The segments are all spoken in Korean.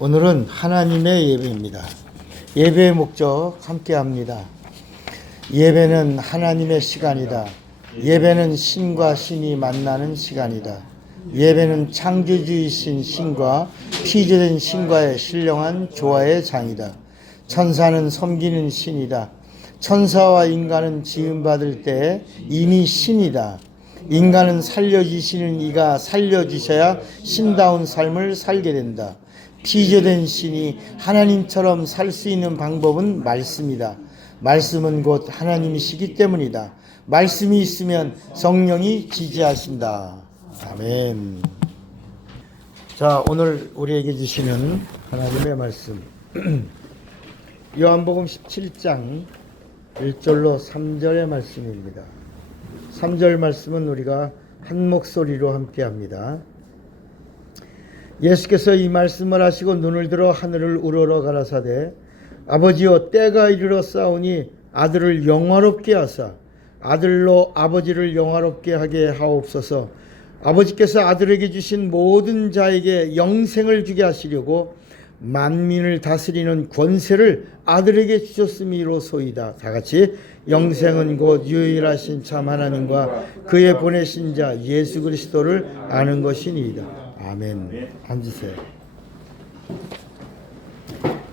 오늘은 하나님의 예배입니다. 예배의 목적 함께 합니다. 예배는 하나님의 시간이다. 예배는 신과 신이 만나는 시간이다. 예배는 창조주이신 신과 피조된 신과의 신령한 조화의 장이다. 천사는 섬기는 신이다. 천사와 인간은 지음받을 때 이미 신이다. 인간은 살려주시는 이가 살려주셔야 신다운 삶을 살게 된다. 피조된 신이 하나님처럼 살 수 있는 방법은 말씀이다. 말씀은 곧 하나님이시기 때문이다. 말씀이 있으면 성령이 지지하신다. 아멘. 자, 오늘 우리에게 주시는 하나님의 말씀 요한복음 17장 1절로 3절의 말씀입니다. 3절 말씀은 우리가 한 목소리로 함께 합니다. 예수께서 이 말씀을 하시고 눈을 들어 하늘을 우러러 가라사대 아버지여 때가 이르러 싸우니 아들을 영화롭게 하사 아들로 아버지를 영화롭게 하게 하옵소서. 아버지께서 아들에게 주신 모든 자에게 영생을 주게 하시려고 만민을 다스리는 권세를 아들에게 주셨음이로소이다. 다같이 영생은 곧 유일하신 참 하나님과 그의 보내신 자 예수 그리스도를 아는 것이니이다. 아멘. 앉으세요.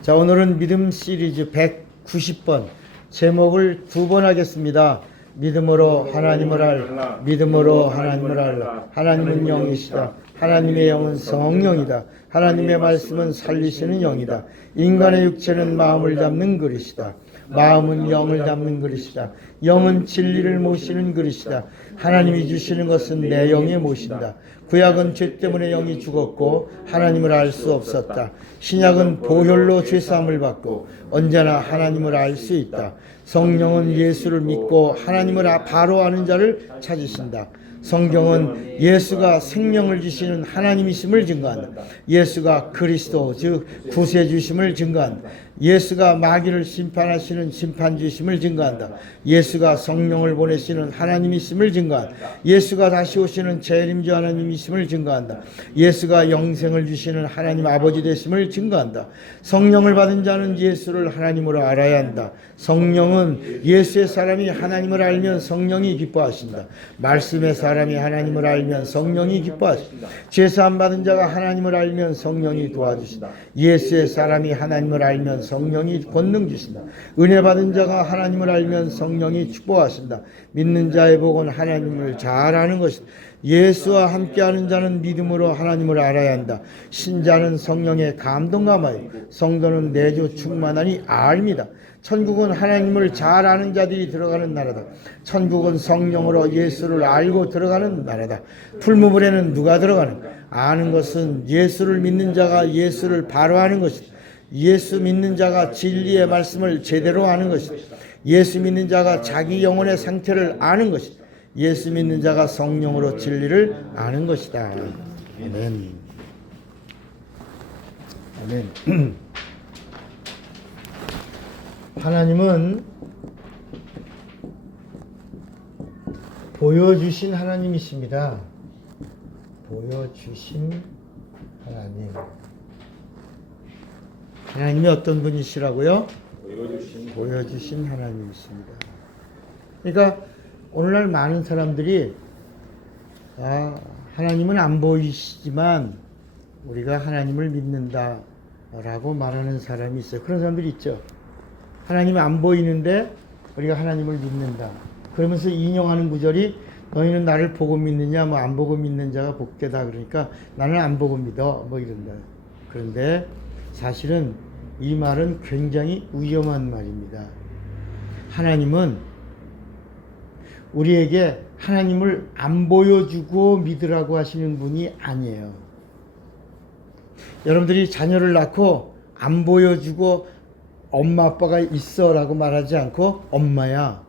자, 오늘은 믿음 시리즈 190번 제목을 2번 하겠습니다. 믿음으로 하나님을 알, 믿음으로 하나님을 알라. 하나님은 영이시다. 하나님의 영은 성령이다. 하나님의 말씀은 살리시는 영이다. 인간의 육체는 마음을 담는 그릇이다. 마음은 영을 담는 그릇이다. 영은 진리를 모시는 그릇이다. 하나님이 주시는 것은 내 영에 모신다. 구약은 죄 때문에 영이 죽었고 하나님을 알 수 없었다. 신약은 보혈로 죄사함을 받고 언제나 하나님을 알 수 있다. 성령은 예수를 믿고 하나님을 바로 아는 자를 찾으신다. 성경은 예수가 생명을 주시는 하나님이심을 증거한다. 예수가 그리스도 즉 구세주심을 증거한다. 예수가 마귀를 심판하시는 심판주심을 증거한다. 예수가 성령을 보내시는 하나님이심을 증거한다. 예수가 다시 오시는 재림주 하나님이심을 증거한다. 예수가 영생을 주시는 하나님 아버지 되심을 증거한다. 성령을 받은 자는 예수를 하나님으로 알아야 한다. 성령은 예수의 사람이 하나님을 알면 성령이 기뻐하신다. 말씀의 사람이 하나님을 알면 성령이 기뻐하신다. 죄사함 받은 자가 하나님을 알면 성령이 도와주신다. 예수의 사람이 하나님을 알면 성령이 권능 주신다. 은혜 받은 자가 하나님을 알면 성령이 축복하신다. 믿는 자의 복은 하나님을 잘 아는 것이다. 예수와 함께하는 자는 믿음으로 하나님을 알아야 한다. 신자는 성령의 감동감하여 성도는 내주 충만하니 알미다. 천국은 하나님을 잘 아는 자들이 들어가는 나라다. 천국은 성령으로 예수를 알고 들어가는 나라다. 풀무불에는 누가 들어가는가? 아는 것은 예수를 믿는 자가 예수를 바로 아는 것이다. 예수 믿는 자가 진리의 말씀을 제대로 아는 것이다. 예수 믿는 자가 자기 영혼의 상태를 아는 것이다. 예수 믿는 자가 성령으로 진리를 아는 것이다. 아멘. 아멘. 하나님은 보여주신 하나님이십니다. 보여주신 하나님. 하나님이 어떤 분이시라고요? 보여주신 하나님이십니다. 그러니까 오늘날 많은 사람들이 하나님은 안 보이시지만 우리가 하나님을 믿는다라고 말하는 사람이 있어요. 그런 사람들이 있죠. 하나님이 안 보이는데 우리가 하나님을 믿는다. 그러면서 인용하는 구절이 너희는 나를 보고 믿느냐 뭐 안 보고 믿는 자가 복되다. 그러니까 나는 안 보고 믿어 뭐 이런다. 그런데 사실은 이 말은 굉장히 위험한 말입니다. 하나님은 우리에게 하나님을 안 보여주고 믿으라고 하시는 분이 아니에요. 여러분들이 자녀를 낳고 안 보여주고 엄마 아빠가 있어 라고 말하지 않고 엄마야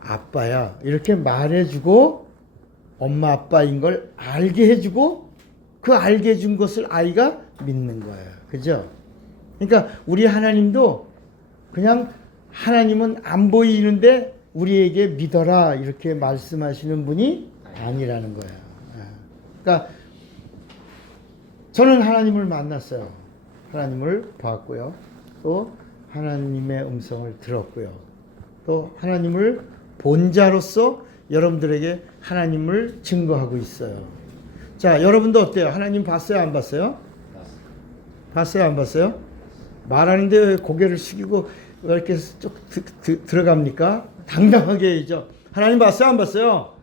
아빠야 이렇게 말해주고 엄마 아빠인 걸 알게 해주고 그 알게 해준 것을 아이가 믿는 거예요. 그죠? 그러니까 우리 하나님도 그냥 하나님은 안 보이는데 우리에게 믿어라 이렇게 말씀하시는 분이 아니라는 거예요. 그러니까 저는 하나님을 만났어요. 하나님을 보았고요. 또 하나님의 음성을 들었고요. 또 하나님을 본 자로서 여러분들에게 하나님을 증거하고 있어요. 자, 여러분도 어때요? 하나님 봤어요? 안 봤어요? 봤어요? 안 봤어요? 말하는데 왜 고개를 숙이고 왜 이렇게 쭉 들어갑니까? 당당하게 해야죠. 하나님 봤어요? 안 봤어요?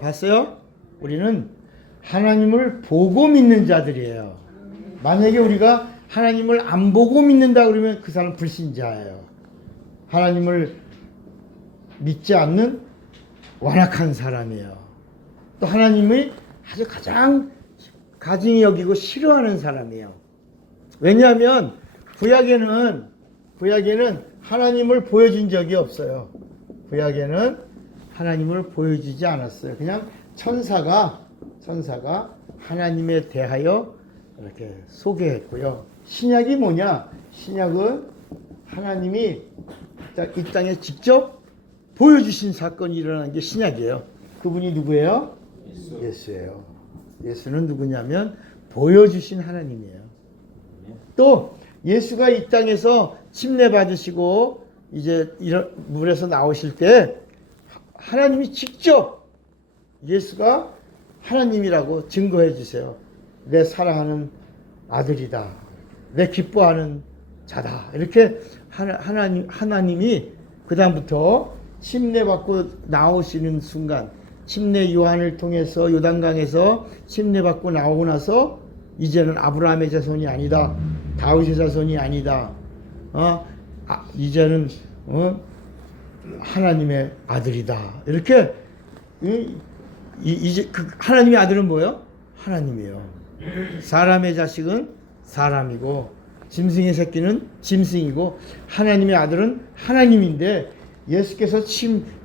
봤어요? 우리는 하나님을 보고 믿는 자들이에요. 만약에 우리가 하나님을 안 보고 믿는다 그러면 그 사람은 불신자예요. 하나님을 믿지 않는 완악한 사람이에요. 또 하나님의 아주 가증히 여기고 싫어하는 사람이에요. 왜냐하면 구약에는 하나님을 보여준 적이 없어요. 구약에는 하나님을 보여주지 않았어요. 그냥 천사가 하나님에 대하여 이렇게 소개했고요. 신약이 뭐냐? 신약은 하나님이 이 땅에 직접 보여주신 사건이 일어난 게 신약이에요. 그분이 누구예요? 예수예요. 예수는 누구냐면 보여주신 하나님이에요. 또 예수가 이 땅에서 침례 받으시고 이제 이런 물에서 나오실 때 하나님이 직접 예수가 하나님이라고 증거해 주세요. 내 사랑하는 아들이다. 내 기뻐하는 자다. 이렇게 하나님이 그 다음부터 침례 받고 나오시는 순간, 침례 요한을 통해서 요단강에서 침례 받고 나오고 나서 이제는 아브라함의 자손이 아니다. 다윗의 자손이 아니다. 이제는 하나님의 아들이다. 이렇게 이제 그 하나님의 아들은 뭐예요? 하나님이에요. 사람의 자식은 사람이고 짐승의 새끼는 짐승이고 하나님의 아들은 하나님인데 예수께서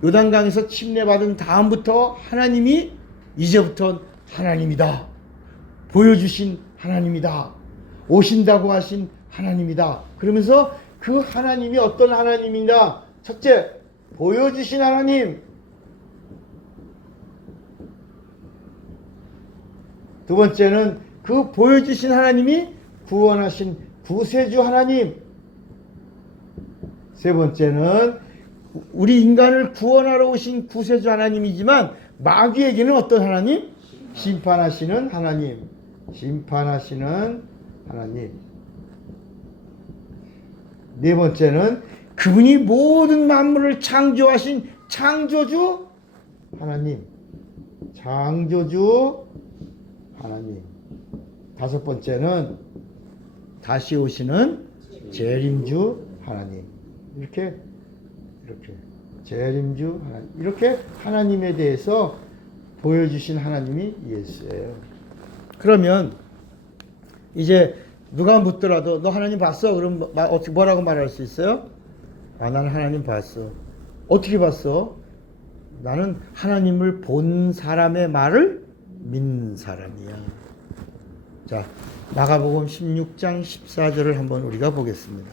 요단강에서 침례 받은 다음부터 하나님이 이제부터 하나님이다. 보여주신 하나님이다. 오신다고 하신 하나님이다. 그러면서 그 하나님이 어떤 하나님이냐? 첫째, 보여주신 하나님. 두 번째는 그 보여주신 하나님이 구원하신 구세주 하나님. 세 번째는 우리 인간을 구원하러 오신 구세주 하나님이지만 마귀에게는 어떤 하나님? 심판하시는 하나님. 심판하시는 하나님. 네 번째는 그분이 모든 만물을 창조하신 창조주 하나님. 창조주 하나님. 다섯 번째는 다시 오시는 재림주 하나님. 이렇게 재림주 하나님. 이렇게 하나님에 대해서 보여주신 하나님이 예수예요. 그러면 이제 누가 묻더라도 너 하나님 봤어? 그럼 어떻게 뭐라고 말할 수 있어요? 나는 하나님 봤어. 어떻게 봤어? 나는 하나님을 본 사람의 말을 믿는 사람이야. 자, 마가복음 16장 14절을 한번 우리가 보겠습니다.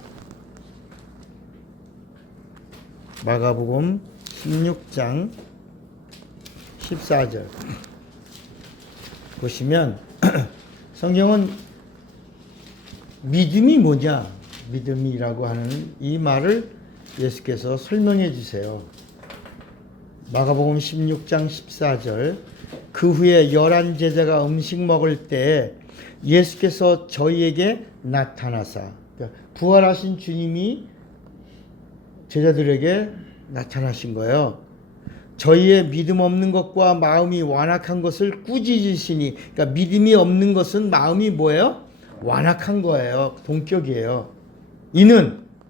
마가복음 16장 14절 보시면 성경은 믿음이 뭐냐? 믿음이라고 하는 이 말을 예수께서 설명해 주세요. 마가복음 16장 14절 그 후에 11 제자가 음식 먹을 때 예수께서 저희에게 나타나사, 부활하신 주님이 제자들에게 나타나신 거예요. 저희의 믿음 없는 것과 마음이 완악한 것을 꾸짖으시니, 그러니까 믿음이 없는 것은 마음이 뭐예요? 완악한 거예요. 동격이에요.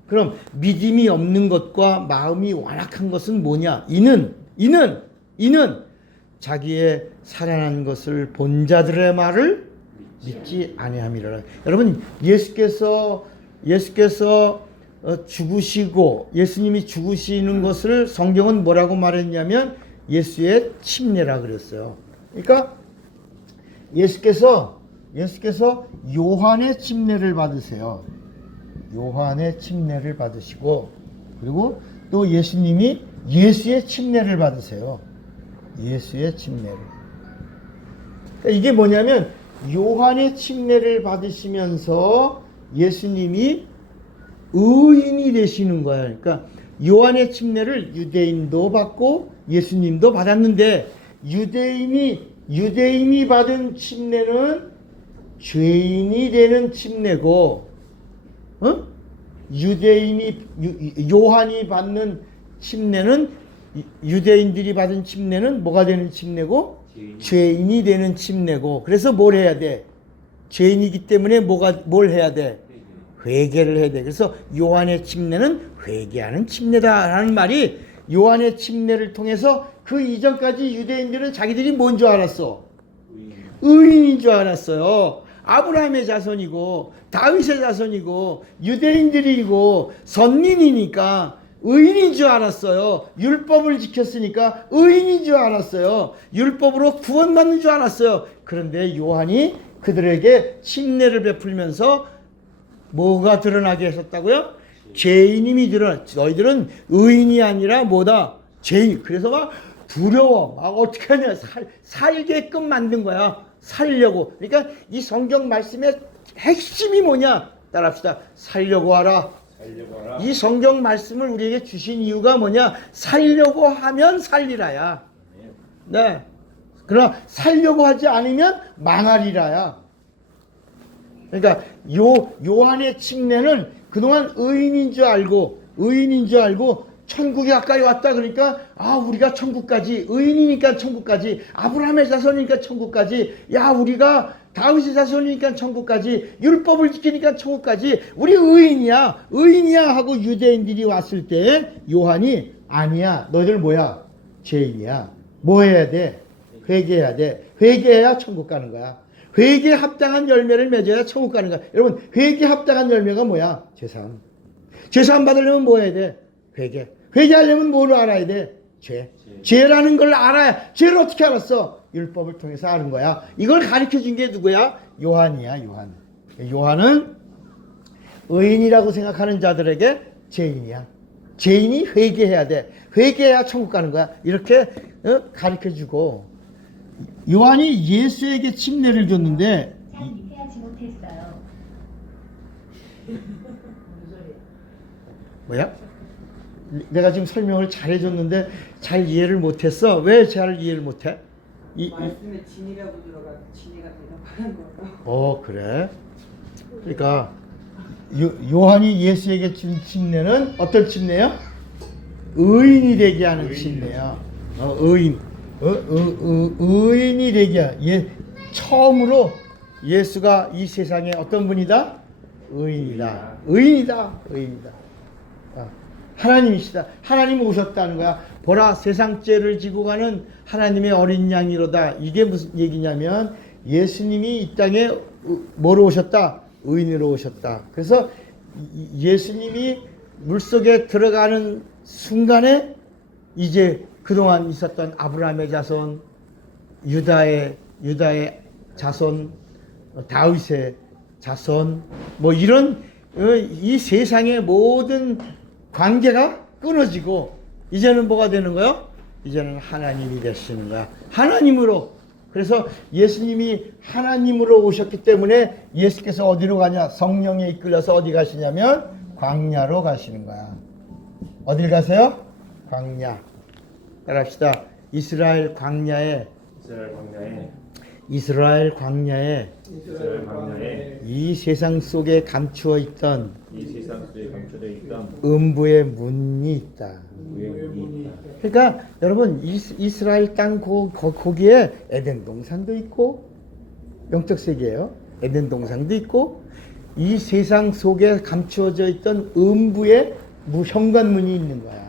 그럼 믿음이 없는 것과 마음이 완악한 것은 뭐냐? 이는 자기의 살아난 것을 본 자들의 말을 믿지 아니함이라. 여러분, 예수께서 죽으시고 예수님이 죽으시는 것을 성경은 뭐라고 말했냐면 예수의 침례라 그랬어요. 그러니까 예수께서 요한의 침례를 받으세요. 요한의 침례를 받으시고 그리고 또 예수님이 예수의 침례를 받으세요. 예수의 침례를. 그러니까 이게 뭐냐면 요한의 침례를 받으시면서 예수님이 의인이 되시는 거야. 그러니까 요한의 침례를 유대인도 받고 예수님도 받았는데 유대인이 받은 침례는 죄인이 되는 침례고, 요한이 받는 침례는 유대인들이 받은 침례는 뭐가 되는 침례고? 죄인이 되는 침례고. 그래서 뭘 해야 돼? 죄인이기 때문에 뭘 해야 돼? 회개를 해야 돼. 그래서 요한의 침례는 회개하는 침례다라는 말이, 요한의 침례를 통해서 그 이전까지 유대인들은 자기들이 뭔 줄 알았어? 의인인 줄 알았어요. 아브라함의 자손이고 다윗의 자손이고 유대인들이고 선민이니까 의인인 줄 알았어요. 율법을 지켰으니까 의인인 줄 알았어요. 율법으로 구원받는 줄 알았어요. 그런데 요한이 그들에게 침례를 베풀면서 뭐가 드러나게 하셨다고요? 죄인임이 드러나. 너희들은 의인이 아니라 뭐다? 죄인. 그래서 막 두려워. 막 어떻게 하냐. 살게끔 만든 거야. 살려고. 그러니까 이 성경 말씀의 핵심이 뭐냐? 따라합시다. 살려고 하라. 이 성경 말씀을 우리에게 주신 이유가 뭐냐? 살려고 하면 살리라야. 네. 그러나 살려고 하지 않으면 망하리라야. 그러니까 요한의 침례는 그동안 의인인 줄 알고 천국이 가까이 왔다 그러니까 우리가 천국까지, 의인이니까 천국까지, 아브라함의 자손이니까 천국까지, 우리가 다윗의 자손이니까 천국까지, 율법을 지키니까 천국까지, 우리 의인이야 하고 유대인들이 왔을 때 요한이 아니야, 너희들 뭐야? 죄인이야. 뭐 해야 돼? 회개해야 돼. 회개해야 천국 가는 거야. 회개에 합당한 열매를 맺어야 천국 가는 거야. 여러분, 회개에 합당한 열매가 뭐야? 죄사함. 죄사함 받으려면 뭐 해야 돼? 회개. 회개하려면 뭘 알아야 돼? 죄라는 걸 알아야. 죄를 어떻게 알았어? 율법을 통해서 아는 거야. 이걸 가르쳐 준 게 누구야? 요한이야. 요한은 의인이라고 생각하는 자들에게 죄인이야. 죄인이 회개해야 돼. 회개해야 천국 가는 거야. 이렇게 가르쳐 주고, 요한이 예수에게 침례를 줬는데 잘 이해하지 못했어요. 뭐야? 내가 지금 설명을 잘해줬는데 잘 이해를 못했어. 왜 잘 이해를 못해? 말씀에 진이라고 들어가 진이가 대답하는 거예요. 그래? 그러니까 요한이 예수에게 준 침례는 어떤 침례야? 의인이 되게 하는 침례야. 의인이 되게. 처음으로 예수가 이 세상에 어떤 분이다? 의인이다. 하나님이시다. 하나님 오셨다는 거야. 보라, 세상 죄를 지고 가는 하나님의 어린 양이로다. 이게 무슨 얘기냐면 예수님이 이 땅에 뭐로 오셨다? 의인으로 오셨다. 그래서 예수님이 물속에 들어가는 순간에 이제 그동안 있었던 아브라함의 자손, 유다의 자손, 다윗의 자손, 뭐 이런 이 세상의 모든 관계가 끊어지고 이제는 뭐가 되는 거요? 이제는 하나님이 되시는 거야. 하나님으로. 그래서 예수님이 하나님으로 오셨기 때문에 예수께서 어디로 가냐? 성령에 이끌려서 어디 가시냐면 광야로 가시는 거야. 어딜 가세요? 광야. 따라합시다. 이스라엘 광야에 이 세상 속에 감추어 있던 음부의 문이 있다. 그러니까 여러분, 이스라엘 땅 거기에 에덴 동산도 있고, 영적 세계예요. 에덴 동산도 있고, 이 세상 속에 감추어져 있던 음부의 현관문이 있는 거야.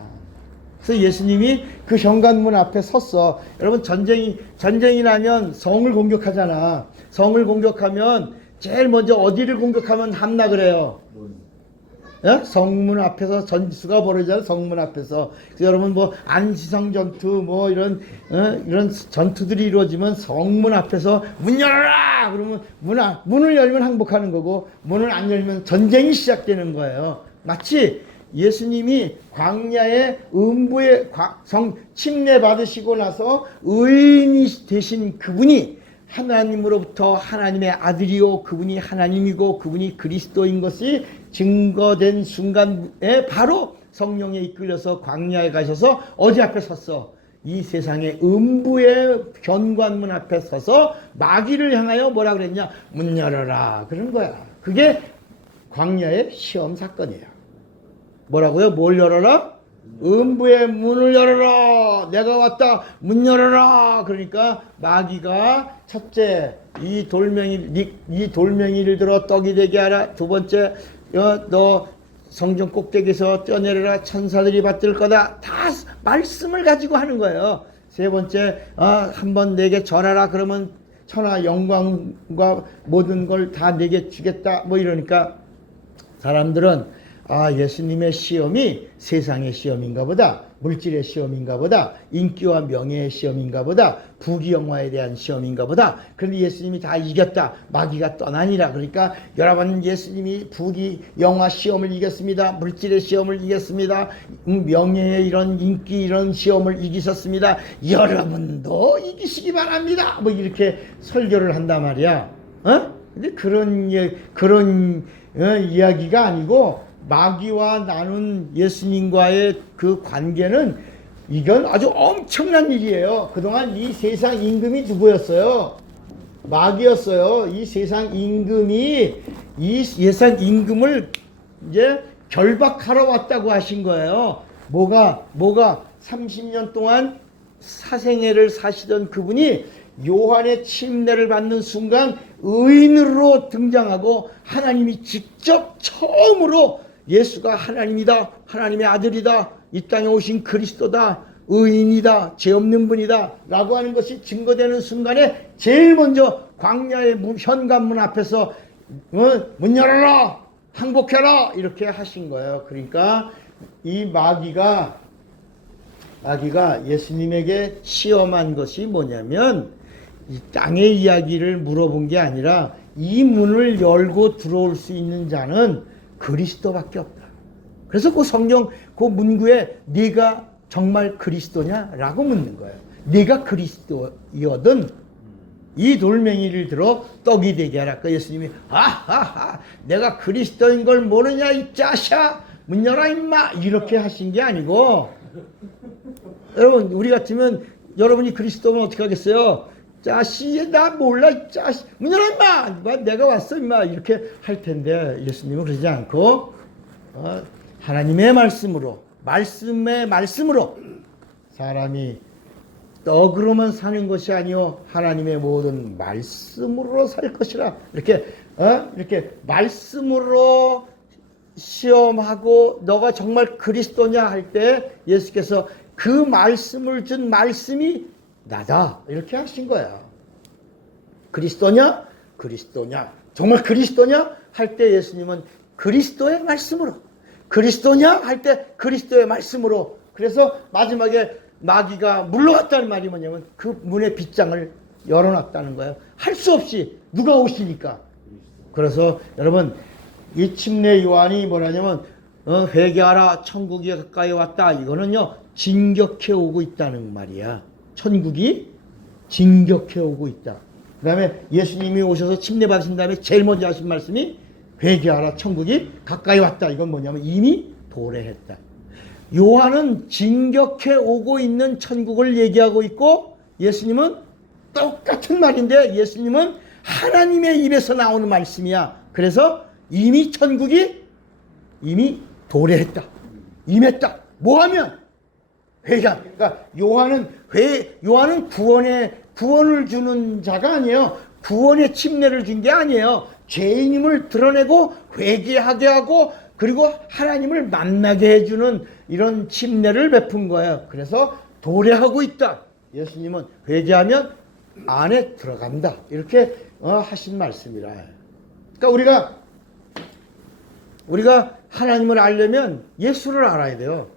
그래서 예수님이 그 현관문 앞에 섰어. 여러분, 전쟁이 나면 성을 공격하잖아. 성을 공격하면 제일 먼저 어디를 공격하면 함락을 해요? 성문 앞에서 전투가 벌어지잖아요. 성문 앞에서. 그래서 여러분, 뭐 안시성 전투, 뭐 이런 전투들이 이루어지면 성문 앞에서 문 열어라! 그러면 문을 열면 항복하는 거고, 문을 안 열면 전쟁이 시작되는 거예요. 마치 예수님이 광야의 음부의 침례 받으시고 나서 의인이 되신 그분이 하나님으로부터 하나님의 아들이요 그분이 하나님이고 그분이 그리스도인 것이 증거된 순간에 바로 성령에 이끌려서 광야에 가셔서 어디 앞에 섰어? 이 세상의 음부의 현관문 앞에 서서 마귀를 향하여 뭐라 그랬냐? 문 열어라 그런 거야. 그게 광야의 시험 사건이에요. 뭐라고요? 뭘 열어라? 음부의 문을 열어라. 내가 왔다. 문 열어라. 그러니까 마귀가 첫째 이 돌멩이를 들어 떡이 되게 하라. 두 번째 너 성전 꼭대기에서 뛰어내려라. 천사들이 받들 거다. 다 말씀을 가지고 하는 거예요. 세 번째 한번 내게 절하라. 그러면 천하 영광과 모든 걸 다 내게 주겠다. 뭐 이러니까 사람들은 예수님의 시험이 세상의 시험인가 보다, 물질의 시험인가 보다, 인기와 명예의 시험인가 보다, 부귀영화에 대한 시험인가 보다. 그런데 예수님이 다 이겼다. 마귀가 떠나니라. 그러니까 여러분 예수님이 부귀 영화 시험을 이겼습니다. 물질의 시험을 이겼습니다. 명예의 이런 인기 이런 시험을 이기셨습니다. 여러분도 이기시기 바랍니다. 뭐 이렇게 설교를 한단 말이야. 근데 그런 이야기가 아니고 마귀와 나눈 예수님과의 그 관계는 이건 아주 엄청난 일이에요. 그동안 이 세상 임금이 누구였어요? 마귀였어요. 이 세상 임금이 이 세상 임금을 이제 결박하러 왔다고 하신 거예요. 뭐가 30년 동안 사생애를 사시던 그분이 요한의 침례를 받는 순간 의인으로 등장하고 하나님이 직접 처음으로 예수가 하나님이다, 하나님의 아들이다, 이 땅에 오신 그리스도다, 의인이다, 죄 없는 분이다 라고 하는 것이 증거되는 순간에 제일 먼저 광야의 현관문 앞에서 문 열어라, 항복해라 이렇게 하신 거예요. 그러니까 이 마귀가 예수님에게 시험한 것이 뭐냐면 이 땅의 이야기를 물어본 게 아니라 이 문을 열고 들어올 수 있는 자는 그리스도밖에 없다. 그래서 그 성경 그 문구에 네가 정말 그리스도냐? 라고 묻는 거예요. 네가 그리스도여든 이 돌멩이를 들어 떡이 되게 하라. 그 예수님이 내가 그리스도인 걸 모르냐 이 짜샤 문 열어 임마 이렇게 하신 게 아니고 여러분 우리 같으면 여러분이 그리스도면 어떻게 하겠어요? 짜씨 나 몰라 짜씨 문 열어 임마 내가 왔어 임마 이렇게 할 텐데 예수님은 그러지 않고 하나님의 말씀의 말씀으로 사람이 떡으로만 사는 것이 아니요 하나님의 모든 말씀으로 살 것이라 이렇게 말씀으로 시험하고 너가 정말 그리스도냐 할 때 예수께서 그 말씀을 준 말씀이 나다 이렇게 하신 거야. 그리스도냐? 정말 그리스도냐? 할 때 예수님은 그리스도의 말씀으로 그리스도냐? 할 때 그리스도의 말씀으로 그래서 마지막에 마귀가 물러갔다는 말이 뭐냐면 그 문의 빗장을 열어놨다는 거예요. 할 수 없이 누가 오시니까. 그래서 여러분 이 침례 요한이 뭐라냐면 회개하라 천국이 가까이 왔다 이거는요 진격해 오고 있다는 말이야. 천국이 진격해 오고 있다. 그 다음에 예수님이 오셔서 침례 받으신 다음에 제일 먼저 하신 말씀이 회개하라 천국이 가까이 왔다. 이건 뭐냐면 이미 도래했다. 요한은 진격해 오고 있는 천국을 얘기하고 있고 예수님은 똑같은 말인데 예수님은 하나님의 입에서 나오는 말씀이야. 그래서 이미 천국이 이미 도래했다. 임했다. 뭐하면? 회개한. 그러니까 요한은 구원을 주는 자가 아니에요. 구원의 침례를 준 게 아니에요. 죄인임을 드러내고 회개하게 하고 그리고 하나님을 만나게 해주는 이런 침례를 베푼 거예요. 그래서 도래하고 있다. 예수님은 회개하면 안에 들어간다. 이렇게 하신 말씀이라. 그러니까 우리가 하나님을 알려면 예수를 알아야 돼요.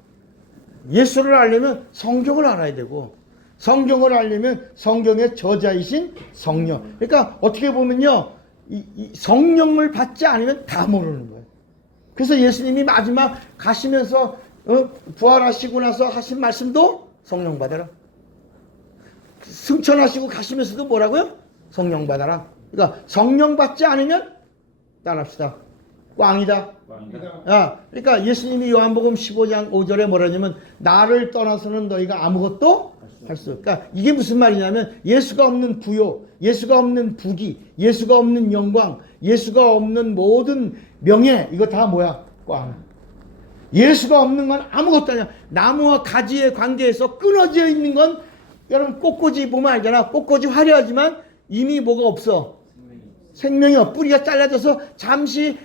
예수를 알려면 성경을 알아야 되고 성경을 알려면 성경의 저자이신 성령. 그러니까 어떻게 보면요. 이 성령을 받지 않으면 다 모르는 거예요. 그래서 예수님이 마지막 가시면서 부활하시고 나서 하신 말씀도 성령 받아라. 승천하시고 가시면서도 뭐라고요? 성령 받아라. 그러니까 성령 받지 않으면 따라합시다. 꽝이다. 그러니까 예수님이 요한복음 15장 5절에 뭐라냐면 나를 떠나서는 너희가 아무것도 할 수 없다. 그러니까 이게 무슨 말이냐면 예수가 없는 부요, 예수가 없는 부귀, 예수가 없는 영광, 예수가 없는 모든 명예, 이거 다 뭐야? 꽝. 예수가 없는 건 아무것도 아니야. 나무와 가지의 관계에서 끊어져 있는 건 여러분 꽃꽂이 보면 알잖아. 꽃꽂이 화려하지만 이미 뭐가 없어? 생명이 없어. 뿌리가 잘라져서 잠시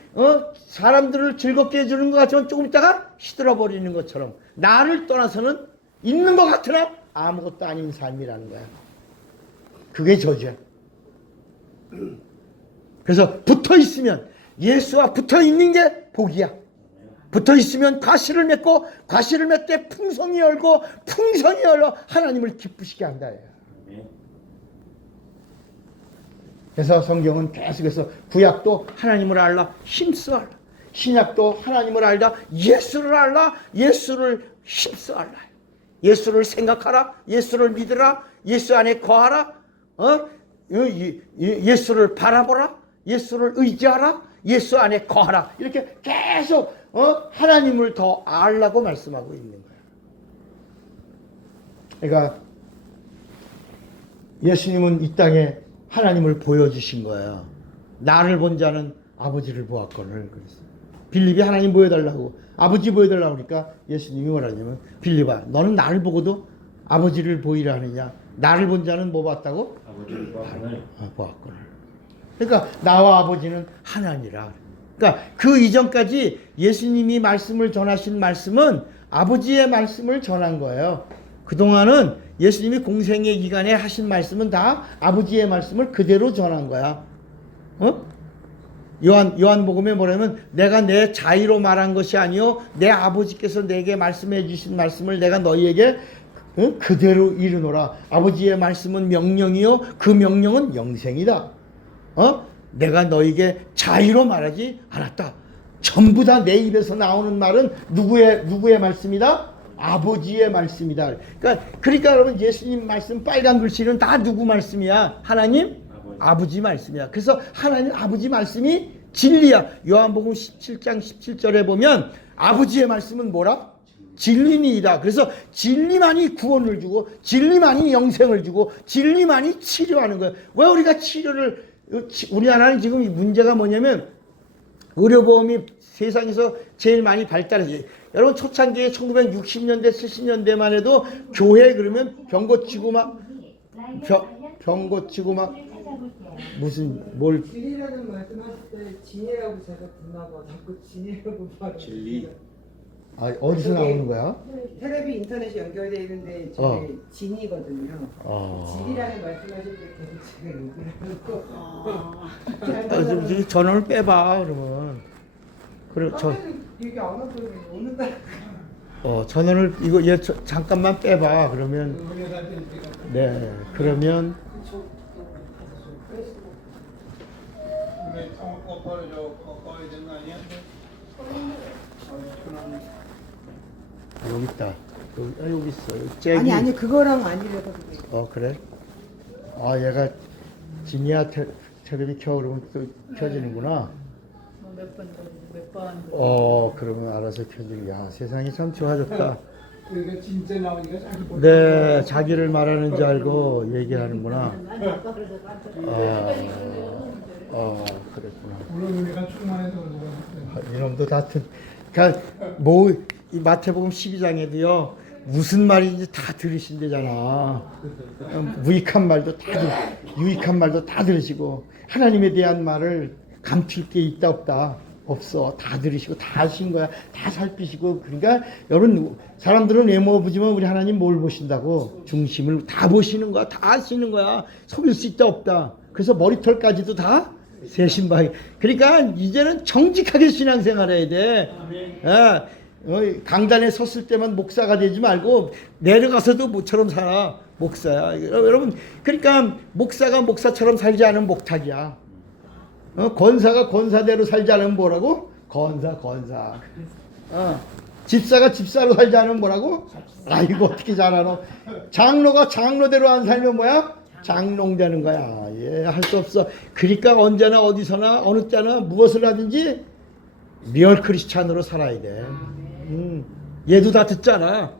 사람들을 즐겁게 해주는 것 같지만 조금 있다가 시들어버리는 것처럼 나를 떠나서는 있는 것 같으나 아무것도 아닌 삶이라는 거야. 그게 저주야. 그래서 붙어있으면 예수와 붙어있는 게 복이야. 붙어있으면 과실을 맺고 과실을 맺되 풍성이 열고 풍성이 열어 하나님을 기쁘시게 한다. 그래서 성경은 계속해서 구약도 하나님을 알라 힘써 알라, 신약도 하나님을 알라 예수를 알라 예수를 힘써 알라, 예수를 생각하라, 예수를 믿으라, 예수 안에 거하라, 예수를 바라보라, 예수를 의지하라, 예수 안에 거하라. 이렇게 계속 하나님을 더 알라고 말씀하고 있는 거예요. 그러니까 예수님은 이 땅에 하나님을 보여주신 거예요. 나를 본 자는 아버지를 보았거늘 그랬어요. 빌립이 하나님 보여달라고 아버지 보여달라고 하니까 예수님이 뭐라냐면 빌립아 너는 나를 보고도 아버지를 보이라 하느냐. 나를 본 자는 뭐 봤다고? 아버지를 보았거늘. 보았거늘. 그러니까 나와 아버지는 하나니라. 그러니까 그 이전까지 예수님이 말씀을 전하신 말씀은 아버지의 말씀을 전한 거예요. 그동안은 예수님이 공생의 기간에 하신 말씀은 다 아버지의 말씀을 그대로 전한 거야. 요한복음에 뭐냐면 내가 내 자의로 말한 것이 아니요 내 아버지께서 내게 말씀해 주신 말씀을 내가 너희에게 그대로 이르노라. 아버지의 말씀은 명령이요 그 명령은 영생이다. 내가 너희에게 자의로 말하지 않았다. 전부 다 내 입에서 나오는 말은 누구의 말씀이다? 아버지의 말씀이다. 그러니까 여러분 예수님 말씀 빨간 글씨는 다 누구 말씀이야? 하나님 아버지 말씀이야. 그래서 하나님 아버지 말씀이 진리야. 요한복음 17장 17절에 보면 아버지의 말씀은 뭐라? 진리니이다. 그래서 진리만이 구원을 주고 진리만이 영생을 주고 진리만이 치료하는 거예요. 왜 우리가 치료를 우리나라는 지금 문제가 뭐냐면 의료보험이 세상에서 제일 많이 발달했어요. 여러분 초창기에 1960년대 70년대만 해도 교회 그러면 병 고치고 막 무슨 뭘 진리라는 말씀하실 때 진이라고 제가 듣나봐. 자꾸 진이라고 말해요. 진리. 어디서 나오는 거야? 텔레비 인터넷이 연결되어 있는데 저게 진이거든요. 진이라는 말씀하실 때 계속 제가 얘기를 하고 좀 전원을 빼봐 그러면. 그래 얘기 안 하고 오는 날 전원을 이거 잠깐만 빼봐 그러면. 네 그러면 여기 있다. 여기 있어. 잭이. 아니 그거랑 아니라서 그래? 얘가 지니아 텔레비 켜 그러면 또 켜지는구나. 그러면 알아서 켜지고. 야 세상이 참 좋아졌다. 그러니까 진짜 나오니까 자기 네, 자기를 말하는 줄 알고 얘기하는구나. 그랬구나. 물론 우리가 충만해서 그런 이놈도 다 그러니까 이 마태복음 12장에도요 무슨 말인지 다 들으신대잖아. 무익한 말도 유익한 말도 다 들으시고 하나님에 대한 말을 감출 게 있다 없다 없어. 다 들으시고 다 하신 거야. 다 살피시고. 그러니까 여러분 사람들은 외모 보지만 우리 하나님 뭘 보신다고? 중심을 다 보시는 거야. 다 아시는 거야. 속일 수 있다 없다. 그래서 머리털까지도 다 세신 바에. 그러니까 이제는 정직하게 신앙생활 해야 돼. 강단에 섰을 때만 목사가 되지 말고 내려가서도 모처럼 살아. 목사야. 여러분 그러니까 목사가 목사처럼 살지 않으면 목탁이야. 권사가 권사대로 살지 않으면 뭐라고? 권사. 집사가 집사로 살지 않으면 뭐라고? 아이고 어떻게 잘 알아. 장로가 장로대로 안 살면 뭐야? 장롱 되는 거야. 예, 할 수 없어. 그러니까 언제나 어디서나 어느 때나 무엇을 하든지 리얼 크리스찬으로 살아야 돼. 얘도 다 듣잖아.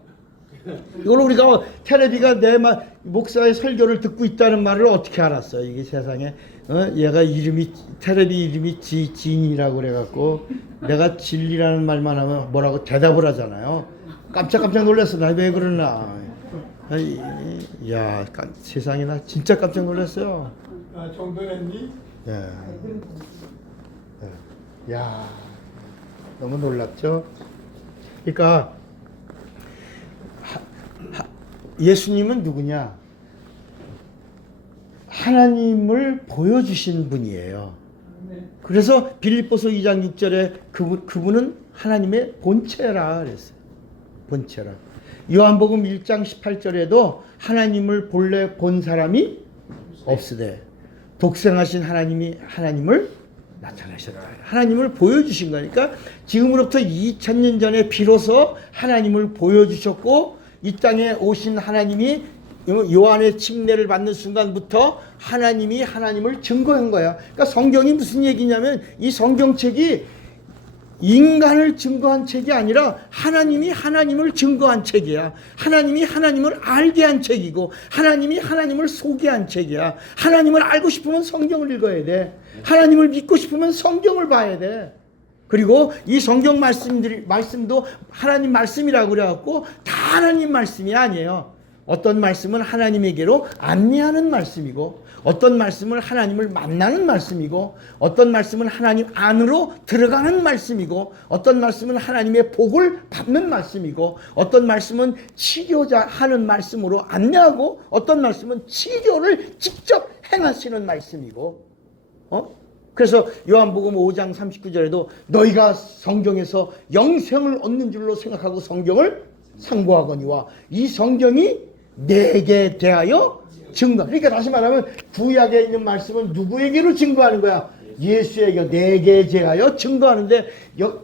이걸 우리가 테레비가 내 목사의 설교를 듣고 있다는 말을 어떻게 알았어? 이게 세상에 얘가 이름이 테레비 이름이 진이라고 그래갖고 내가 진리라는 말만 하면 뭐라고 대답을 하잖아요. 깜짝 놀랐어. 나 왜 그러나? 야, 세상에 나 진짜 깜짝 놀랐어요. 아, 정돈했니? 예. 야, 너무 놀랍죠? 그러니까 예수님은 누구냐? 하나님을 보여주신 분이에요. 그래서 빌립보서 2장 6절에 그분은 하나님의 본체라 그랬어요. 본체라. 요한복음 1장 18절에도 하나님을 본래 본 사람이 없으되 독생하신 하나님이 하나님을 나타내셨다. 하나님을 보여주신 거니까 지금으로부터 2000년 전에 비로소 하나님을 보여주셨고 이 땅에 오신 하나님이 요한의 침례를 받는 순간부터 하나님이 하나님을 증거한 거야. 그러니까 성경이 무슨 얘기냐면 이 성경책이 인간을 증거한 책이 아니라 하나님이 하나님을 증거한 책이야. 하나님이 하나님을 알게 한 책이고 하나님이 하나님을 소개한 책이야. 하나님을 알고 싶으면 성경을 읽어야 돼. 하나님을 믿고 싶으면 성경을 봐야 돼. 그리고 이 성경 말씀도 하나님 말씀이라고 그래갖고 다 하나님 말씀이 아니에요. 어떤 말씀은 하나님에게로 안내하는 말씀이고 어떤 말씀은 하나님을 만나는 말씀이고 어떤 말씀은 하나님 안으로 들어가는 말씀이고 어떤 말씀은 하나님의 복을 받는 말씀이고 어떤 말씀은 치료자 하는 말씀으로 안내하고 어떤 말씀은 치료를 직접 행하시는 말씀이고 그래서 요한복음 5장 39절에도 너희가 성경에서 영생을 얻는 줄로 생각하고 성경을 상고하거니와 이 성경이 내게 대하여 증거. 그러니까 다시 말하면 구약에 있는 말씀은 누구에게로 증거하는 거야? 예수에게 내게 대하여 증거하는데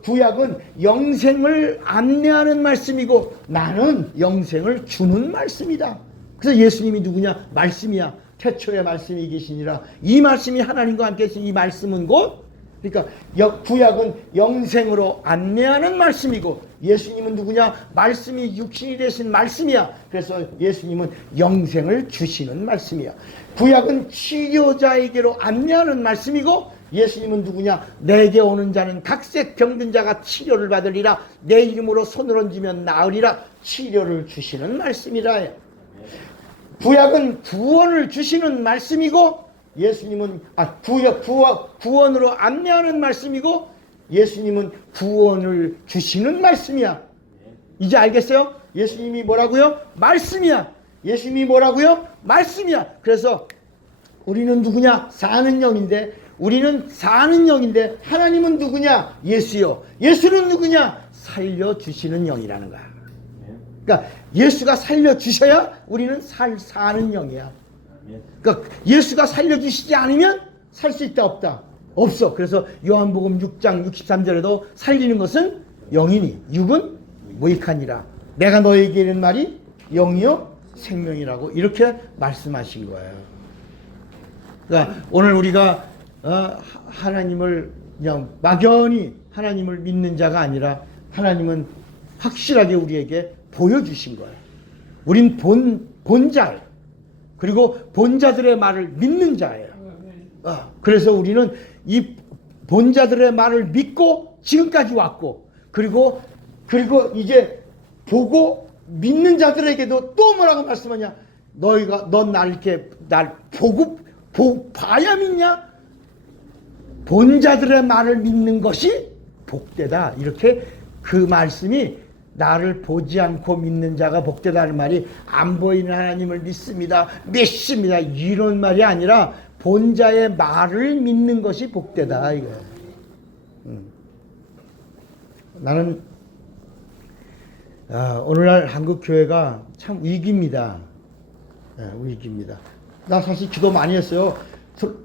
구약은 영생을 안내하는 말씀이고 나는 영생을 주는 말씀이다. 그래서 예수님이 누구냐? 말씀이야. 태초에 말씀이 계시니라. 이 말씀이 하나님과 함께 계신 이 말씀은 곧 그러니까 구약은 영생으로 안내하는 말씀이고 예수님은 누구냐? 말씀이 육신이 되신 말씀이야. 그래서 예수님은 영생을 주시는 말씀이야. 구약은 치료자에게로 안내하는 말씀이고 예수님은 누구냐? 내게 오는 자는 각색 병든 자가 치료를 받으리라. 내 이름으로 손을 얹으면 나으리라. 치료를 주시는 말씀이라. 구약은 구원을 주시는 말씀이고 예수님은 구원으로 안내하는 말씀이고 예수님은 구원을 주시는 말씀이야. 이제 알겠어요? 예수님이 뭐라고요? 말씀이야. 예수님이 뭐라고요? 말씀이야. 그래서 우리는 누구냐? 사는 영인데 우리는 사는 영인데 하나님은 누구냐? 예수요. 예수는 누구냐? 살려주시는 영이라는 거야. 그러니까 예수가 살려주셔야 우리는 사는 영이야. 그러니까 예수가 살려주시지 않으면 살 수 있다 없다? 없어. 그래서 요한복음 6장 63절에도 살리는 것은 영이니 육은 무익하니라. 내가 너에게 이른 말이 영이요 생명이라고 이렇게 말씀하신 거예요. 그러니까 오늘 우리가 하나님을 그냥 막연히 하나님을 믿는 자가 아니라 하나님은 확실하게 우리에게 보여주신 거예요. 우린 본자 그리고 본자들의 말을 믿는 자예요. 그래서 우리는 이 본자들의 말을 믿고 지금까지 왔고 그리고 이제 보고 믿는 자들에게도 또 뭐라고 말씀하냐? 넌 날 이렇게 날 보고 봐야 믿냐? 본자들의 말을 믿는 것이 복되다. 이렇게 그 말씀이 나를 보지 않고 믿는 자가 복되다는 말이 안 보이는 하나님을 믿습니다. 이런 말이 아니라 본자의 말을 믿는 것이 복되다 이거예요. 나는 오늘날 한국 교회가 참 위기입니다. 위기입니다. 나 사실 기도 많이 했어요.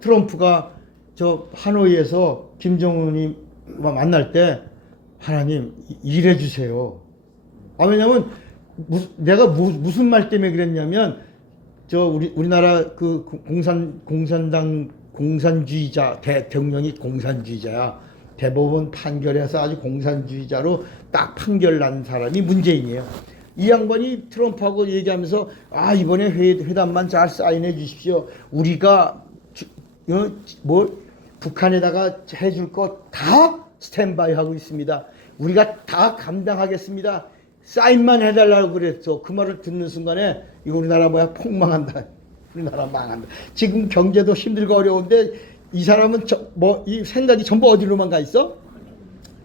트럼프가 저 하노이에서 김정은이 만날 때 하나님 일해 주세요. 왜냐면 내가 무슨 말 때문에 그랬냐면 우리나라 그 공산당 공산주의자 대통령이 공산주의자야. 대법원 판결에서 아주 공산주의자로 딱 판결 난 사람이 문재인이에요. 이 양반이 트럼프하고 얘기하면서 이번에 회담만 잘 사인해 주십시오. 우리가 북한에다가 해줄 것 다 스탠바이 하고 있습니다. 우리가 다 감당하겠습니다. 사인만 해달라고 그랬어. 그 말을 듣는 순간에 이거 우리나라 폭망한다. 우리나라 망한다. 지금 경제도 힘들고 어려운데 이 사람은 이 생각이 전부 어디로만 가 있어?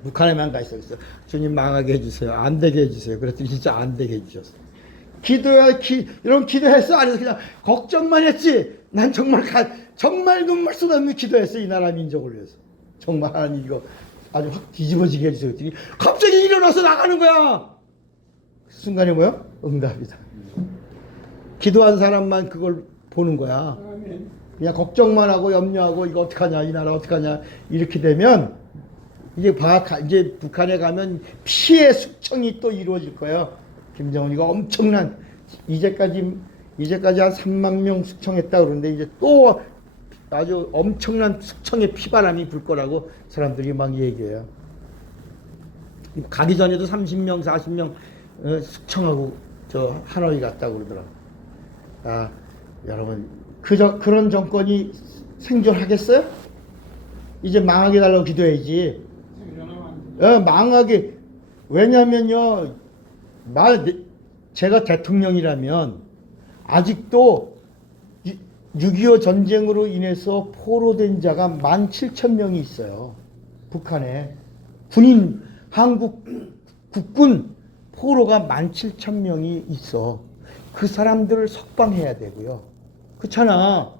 북한에만 가 있어. 그래서 주님 망하게 해주세요. 안 되게 해주세요. 그랬더니 진짜 안 되게 해주셨어. 이런 기도했어? 아니서 그냥 걱정만 했지. 난 정말 눈물 쏟아내며 기도했어. 이 나라 민족을 위해서. 정말 하나님 이거 아주 확 뒤집어지게 해주세요. 그랬더니 갑자기 일어나서 나가는 거야. 순간에 뭐야? 응답이다. 기도한 사람만 그걸 보는 거야. 그냥 걱정만 하고 염려하고 이거 어떡하냐, 이 나라 어떡하냐 이렇게 되면 이제 북한에 가면 피해 숙청이 또 이루어질 거예요. 김정은이가 엄청난 이제까지 한 3만 명 숙청했다 그러는데 이제 또 아주 엄청난 숙청의 피바람이 불 거라고 사람들이 막 얘기해요. 가기 전에도 30명, 40명 숙청하고 하노이 갔다고 그러더라고요. 여러분 그런 정권이 생존하겠어요? 이제 망하게 달라고 기도해야지. 망하게. 왜냐면요, 제가 대통령이라면 아직도 6.25 전쟁으로 인해서 포로된 자가 17,000명이 있어요. 북한에 한국 국군 포로가 17,000명이 있어. 그 사람들을 석방해야 되고요. 그렇잖아.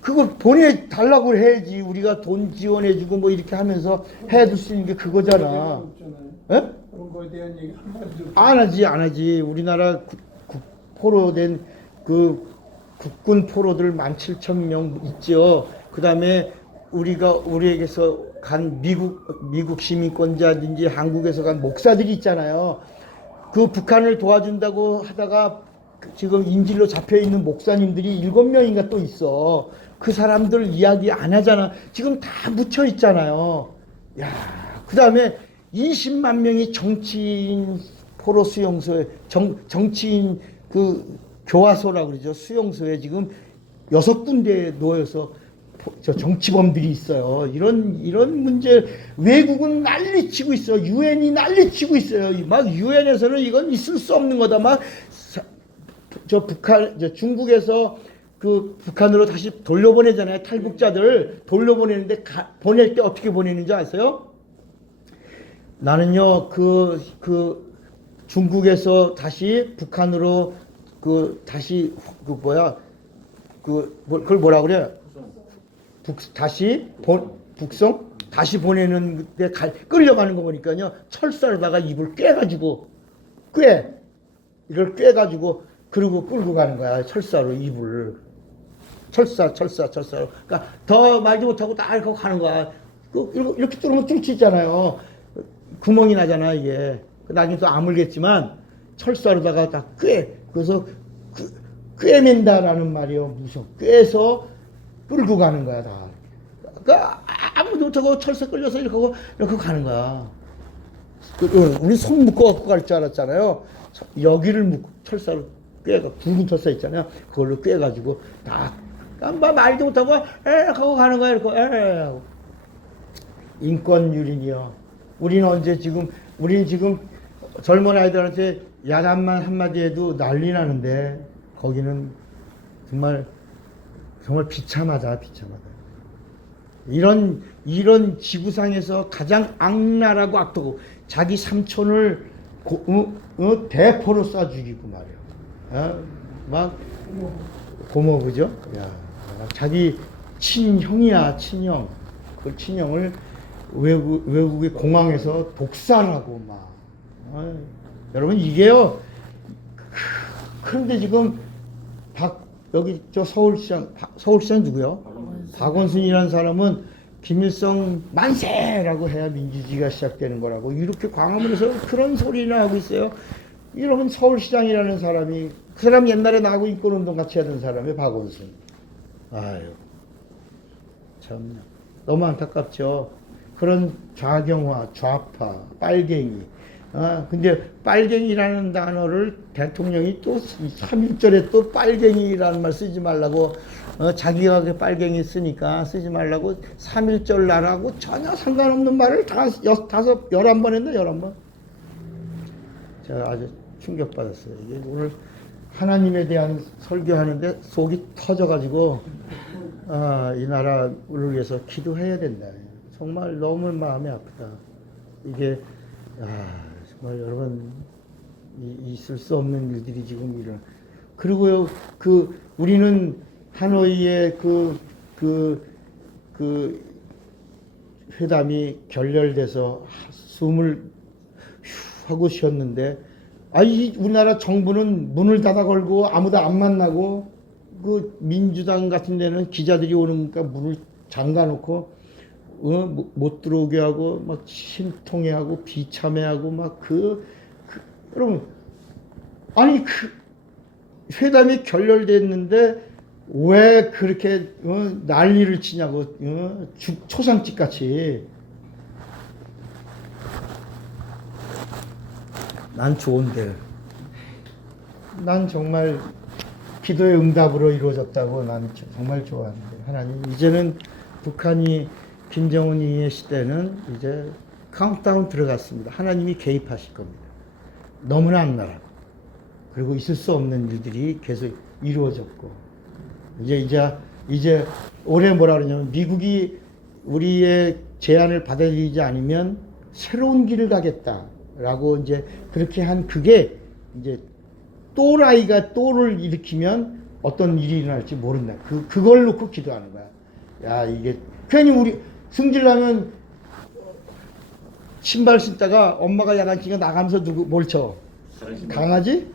그걸 보내달라고 해야지. 우리가 돈 지원해주고 이렇게 하면서 해줄 수 있는 게 그거잖아. 예? 그런 거에 대한 얘기 한마디도 안 하지. 우리나라 포로된 국군 포로들 17,000명 있죠. 그 다음에 우리에게서 간 미국 시민권자든지 한국에서 간 목사들이 있잖아요. 그 북한을 도와준다고 하다가 지금 인질로 잡혀있는 목사님들이 7명인가 또 있어. 그 사람들 이야기 안 하잖아. 지금 다 묻혀 있잖아요. 그 다음에 20만 명이 정치인 포로 수용소에 정치인 교화소라고 그러죠. 수용소에 지금 6군데에 놓여서 정치범들이 있어요. 이런 문제 외국은 난리치고 있어. 유엔이 난리치고 있어요. 막 유엔에서는 이건 있을 수 없는 거다. 막 중국에서 북한으로 다시 돌려보내잖아요. 탈북자들 돌려보내는데 보낼 때 어떻게 보내는지 아세요? 나는요 중국에서 다시 북한으로 다시 그걸 뭐라 그래? 북성 다시 보내는데 끌려가는 거 보니까요 철사로다가 입을 꿰가지고 이걸 꿰가지고 그리고 끌고 가는 거야. 철사로 입을 철사로. 그러니까 더 말도 못하고 딱 이렇게 가는 거야. 이렇게 뚫으면 뚫치잖아요. 구멍이 나잖아 이게. 나중에 또 아물겠지만 철사로다가 다 그래서 꿰맨다라는 말이요. 무슨 꿰서 끌고 가는 거야 다. 그러니까 아무도 못하고 철사 끌려서 이렇게 가는 거야. 우리 손 묶어갖고 갈 줄 알았잖아요. 여기를 묶고 철사로 굵은 철사 있잖아요. 그걸로 꿰가지고 다 말도 못하고 하고 가는 거야. 이렇게 인권유린이요. 우리는 지금 젊은 아이들한테 야단만 한마디 해도 난리 나는데 거기는 정말 비참하다. 이런 지구상에서 가장 악랄하고 악독하고 자기 삼촌을 대포로 쏴 죽이고 말이야. 막 고모부죠. 자기 친형이야. 친형. 그 친형을 외국의 공항에서 독살하고 막. 여러분 이게요. 그런데 지금 여기 서울시장 누구요? 박원순이라는 사람은 김일성 만세라고 해야 민주주의가 시작되는 거라고 이렇게 광화문에서 그런 소리나 하고 있어요. 여러분 서울시장이라는 사람이 그 사람 옛날에 나하고 인권운동 같이 하던 사람이 박원순. 아유 참 너무 안타깝죠. 그런 좌경화, 좌파, 빨갱이. 근데 빨갱이라는 단어를 대통령이 또 3.1절에 또 빨갱이라는 말 쓰지 말라고 자기가 그 빨갱이 쓰니까 쓰지 말라고 3.1절 날하고 전혀 상관없는 말을 다 11번 했나 11번. 제가 아주 충격받았어요. 이게 오늘 하나님에 대한 설교하는데 속이 터져가지고 이 나라를 위해서 기도해야 된다. 정말 너무 마음이 아프다. 이게 정말 여러분 있을 수 없는 일들이 지금 일어나. 그리고요 우리는 하노이의 그 회담이 결렬돼서 숨을 휴 하고 쉬었는데 이 우리나라 정부는 문을 닫아 걸고 아무도 안 만나고 그 민주당 같은 데는 기자들이 오니까 문을 잠가 놓고 못 들어오게 하고 막 심통해하고 비참해하고 막 여러분 아니 그 회담이 결렬됐는데 왜 그렇게 난리를 치냐고 초상집 같이. 난 좋은데 난 정말 기도의 응답으로 이루어졌다고 난 정말 좋아하는데 하나님 이제는 북한이 김정은이의 시대는 이제 카운트다운 들어갔습니다. 하나님이 개입하실 겁니다. 너무나 악랄하고 그리고 있을 수 없는 일들이 계속 이루어졌고 이제 올해 뭐라 그러냐면 미국이 우리의 제안을 받아들이지 않으면 새로운 길을 가겠다라고 이제 그렇게 한 그게 이제 또라이가 또를 일으키면 어떤 일이 일어날지 모른다. 그걸 놓고 기도하는 거야. 야 이게 괜히 우리 승질나면 신발 신다가 엄마가 야단치니까 나가면서 뭘 쳐? 강아지?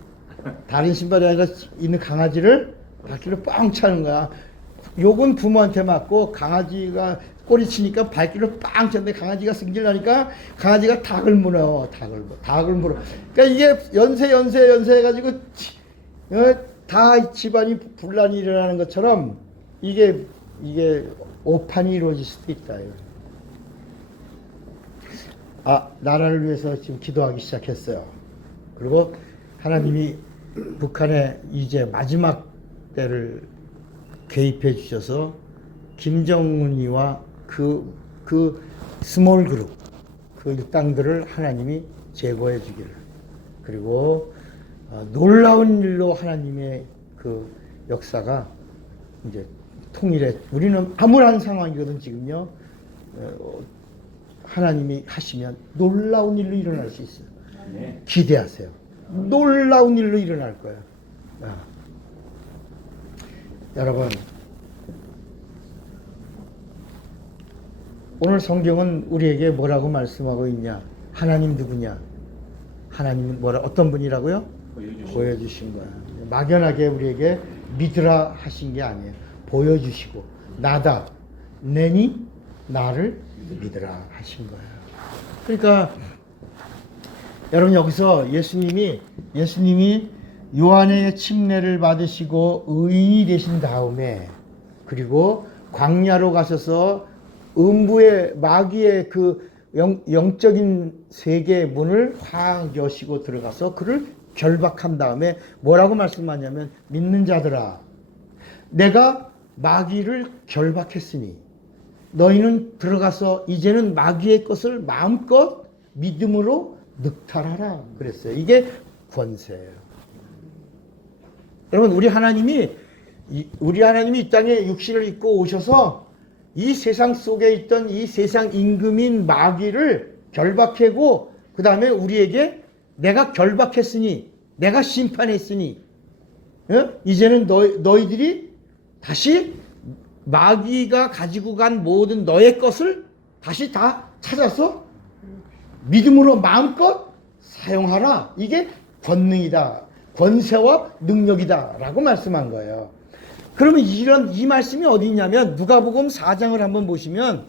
다른 신발이 아니라 있는 강아지를 발길로 뻥 차는 거야. 욕은 부모한테 맞고 강아지가 꼬리 치니까 발길로 빵 쳤는데 강아지가 승질나니까 강아지가 닭을 물어. 닭을 물어. 그러니까 이게 연세 해가지고 다 집안이 분란이 일어나는 것처럼 이게 오판이 이루어질 수도 있다. 나라를 위해서 지금 기도하기 시작했어요. 그리고 하나님이 북한에 이제 마지막 때를 개입해 주셔서 김정은이와 그 스몰 그룹 그 일당들을 하나님이 제거해 주기를. 그리고 놀라운 일로 하나님의 그 역사가 이제 통일해. 우리는 암울한 상황이거든 지금요. 하나님이 하시면 놀라운 일로 일어날 수 있어요. 기대하세요. 놀라운 일로 일어날 거예요. 여러분 오늘 성경은 우리에게 뭐라고 말씀하고 있냐? 하나님 누구냐? 하나님은 어떤 분이라고요? 보여주신 거야. 막연하게 우리에게 믿으라 하신 게 아니에요. 보여주시고 나다 내니 나를 믿으라 하신 거예요. 그러니까 여러분 여기서 예수님이 요한의 침례를 받으시고 의인이 되신 다음에 그리고 광야로 가셔서 음부의 마귀의 그 영적인 세계의 문을 확 여시고 들어가서 그를 결박한 다음에 뭐라고 말씀하냐면 믿는 자들아 내가 마귀를 결박했으니 너희는 들어가서 이제는 마귀의 것을 마음껏 믿음으로 늑탈하라 그랬어요. 이게 권세예요. 여러분 우리 하나님이 이 땅에 육신을 입고 오셔서 이 세상 속에 있던 이 세상 임금인 마귀를 결박하고 그 다음에 우리에게 내가 결박했으니 내가 심판했으니 이제는 너희들이 다시 마귀가 가지고 간 모든 너의 것을 다시 다 찾아서 믿음으로 마음껏 사용하라. 이게 권능이다. 권세와 능력이다. 라고 말씀한 거예요. 그러면 이 말씀이 어디 있냐면 누가복음 4장을 한번 보시면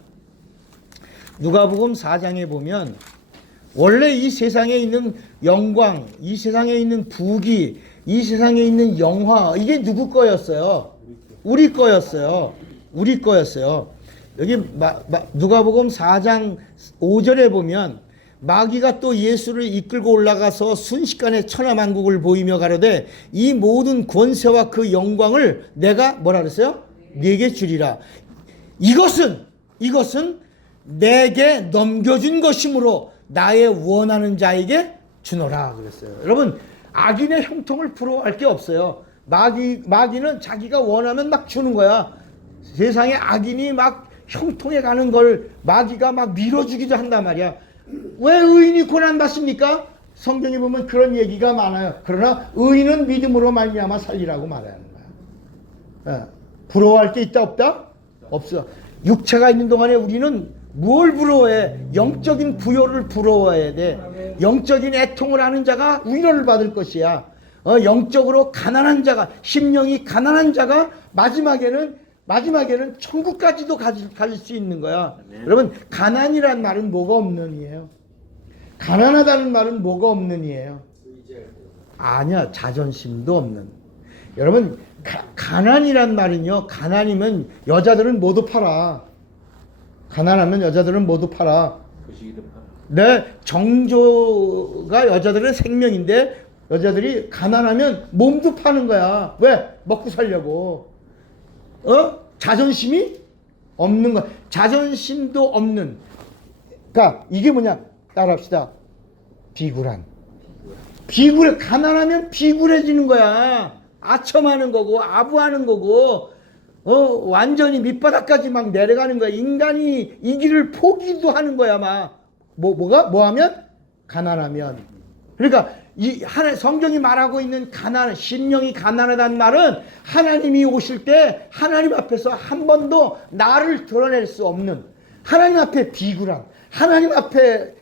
누가복음 4장에 보면 원래 이 세상에 있는 영광, 이 세상에 있는 부귀, 이 세상에 있는 영화, 이게 누구 거였어요? 우리 거였어요. 우리 거였어요. 여기 누가복음 4장 5절에 보면 마귀가 또 예수를 이끌고 올라가서 순식간에 천하만국을 보이며 가로되 이 모든 권세와 그 영광을 내가 뭐라 그랬어요? 네게 주리라. 이것은 내게 넘겨준 것이므로 나의 원하는 자에게 주노라 그랬어요. 여러분, 악인의 형통을 부러워할 게 없어요. 마귀는 자기가 원하면 막 주는 거야. 세상에 악인이 막 형통해 가는 걸 마귀가 막 밀어주기도 한단 말이야. 왜 의인이 고난받습니까? 성경에 보면 그런 얘기가 많아요. 그러나 의인은 믿음으로 말미암아 살리라고 말하는 거야. 부러워할 게 있다 없다? 없어. 육체가 있는 동안에 우리는 뭘 부러워해? 영적인 부여를 부러워해야 돼. 영적인 애통을 하는 자가 위로를 받을 것이야. 영적으로 가난한 자가, 심령이 가난한 자가 마지막에는 천국까지도 갈 수 있는 거야. 여러분, 가난이란 말은 뭐가 없는 이에요? 가난하다는 말은 뭐가 없는 이에요? 아니야, 자존심도 없는. 여러분, 가난이란 말은요, 가난이면 여자들은 모두 팔아. 가난하면 여자들은 모두 팔아. 네, 정조가 여자들의 생명인데 여자들이 가난하면 몸도 파는 거야. 왜? 먹고 살려고. 자존심이 없는 거야. 자존심도 없는. 그러니까 이게 뭐냐? 따라합시다. 비굴한. 가난하면 비굴해지는 거야. 아첨하는 거고, 아부하는 거고, 완전히 밑바닥까지 막 내려가는 거야. 인간이 이 길을 포기도 하는 거야, 막. 뭐 하면? 가난하면. 그러니까, 성경이 말하고 있는 심령이 가난하다는 말은 하나님이 오실 때 하나님 앞에서 한 번도 나를 드러낼 수 없는, 하나님 앞에 비굴한, 하나님 앞에,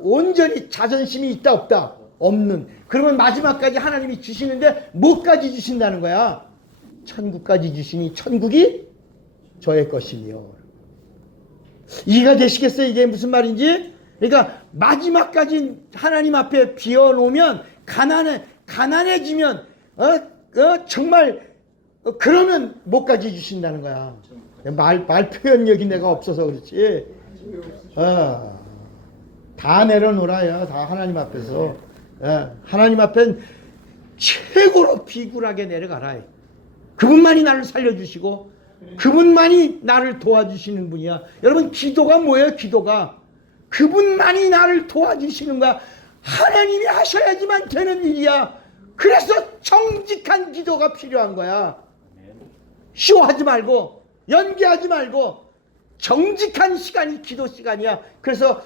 온전히 자존심이 있다, 없다? 없는. 그러면 마지막까지 하나님이 주시는데 뭐까지 주신다는 거야? 천국까지 주시니 천국이 저의 것이며. 이해가 되시겠어요? 이게 무슨 말인지? 그러니까 마지막까지 하나님 앞에 비워놓으면 가난해지면 정말 그러면 뭐까지 주신다는 거야. 말 표현력이 내가 없어서 그렇지. 다 내려놓아요. 다 하나님 앞에서. 하나님 앞엔 최고로 비굴하게 내려가라. 그분만이 나를 살려주시고 그분만이 나를 도와주시는 분이야. 여러분, 기도가 뭐예요? 기도가 그분만이 나를 도와주시는 거야. 하나님이 하셔야지만 되는 일이야. 그래서 정직한 기도가 필요한 거야. 쇼하지 말고 연기하지 말고 정직한 시간이 기도 시간이야. 그래서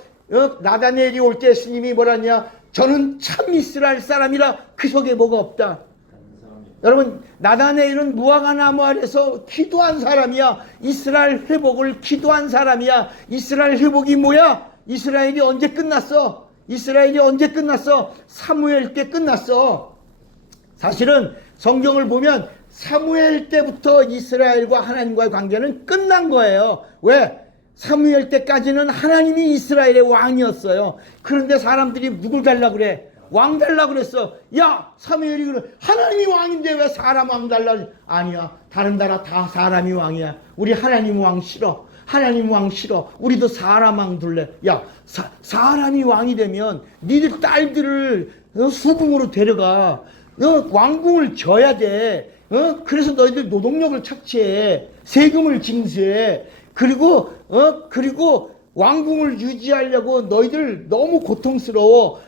나다니엘이 올 때 스님이 뭐라냐? 저는 참 이스라엘 사람이라 그 속에 뭐가 없다. 여러분, 나다니엘은 무화과 나무 아래서 기도한 사람이야. 이스라엘 회복을 기도한 사람이야. 이스라엘 회복이 뭐야? 이스라엘이 언제 끝났어? 사무엘 때 끝났어. 사실은 성경을 보면 사무엘 때부터 이스라엘과 하나님과의 관계는 끝난 거예요. 왜? 사무엘 때까지는 하나님이 이스라엘의 왕이었어요. 그런데 사람들이 누굴 달라고 그래? 왕 달라고 그랬어. 야, 사무엘이 그래. 하나님이 왕인데 왜 사람 왕 달라고? 아니야. 다른 나라 다 사람이 왕이야. 우리 하나님 왕 싫어. 하나님 왕 싫어. 우리도 사람 왕 둘래. 야, 사람이 왕이 되면 니들 딸들을 수궁으로 데려가. 왕궁을 줘야 돼. 그래서 너희들 노동력을 착취해. 세금을 징수해. 그리고 왕궁을 유지하려고 너희들 너무 고통스러워.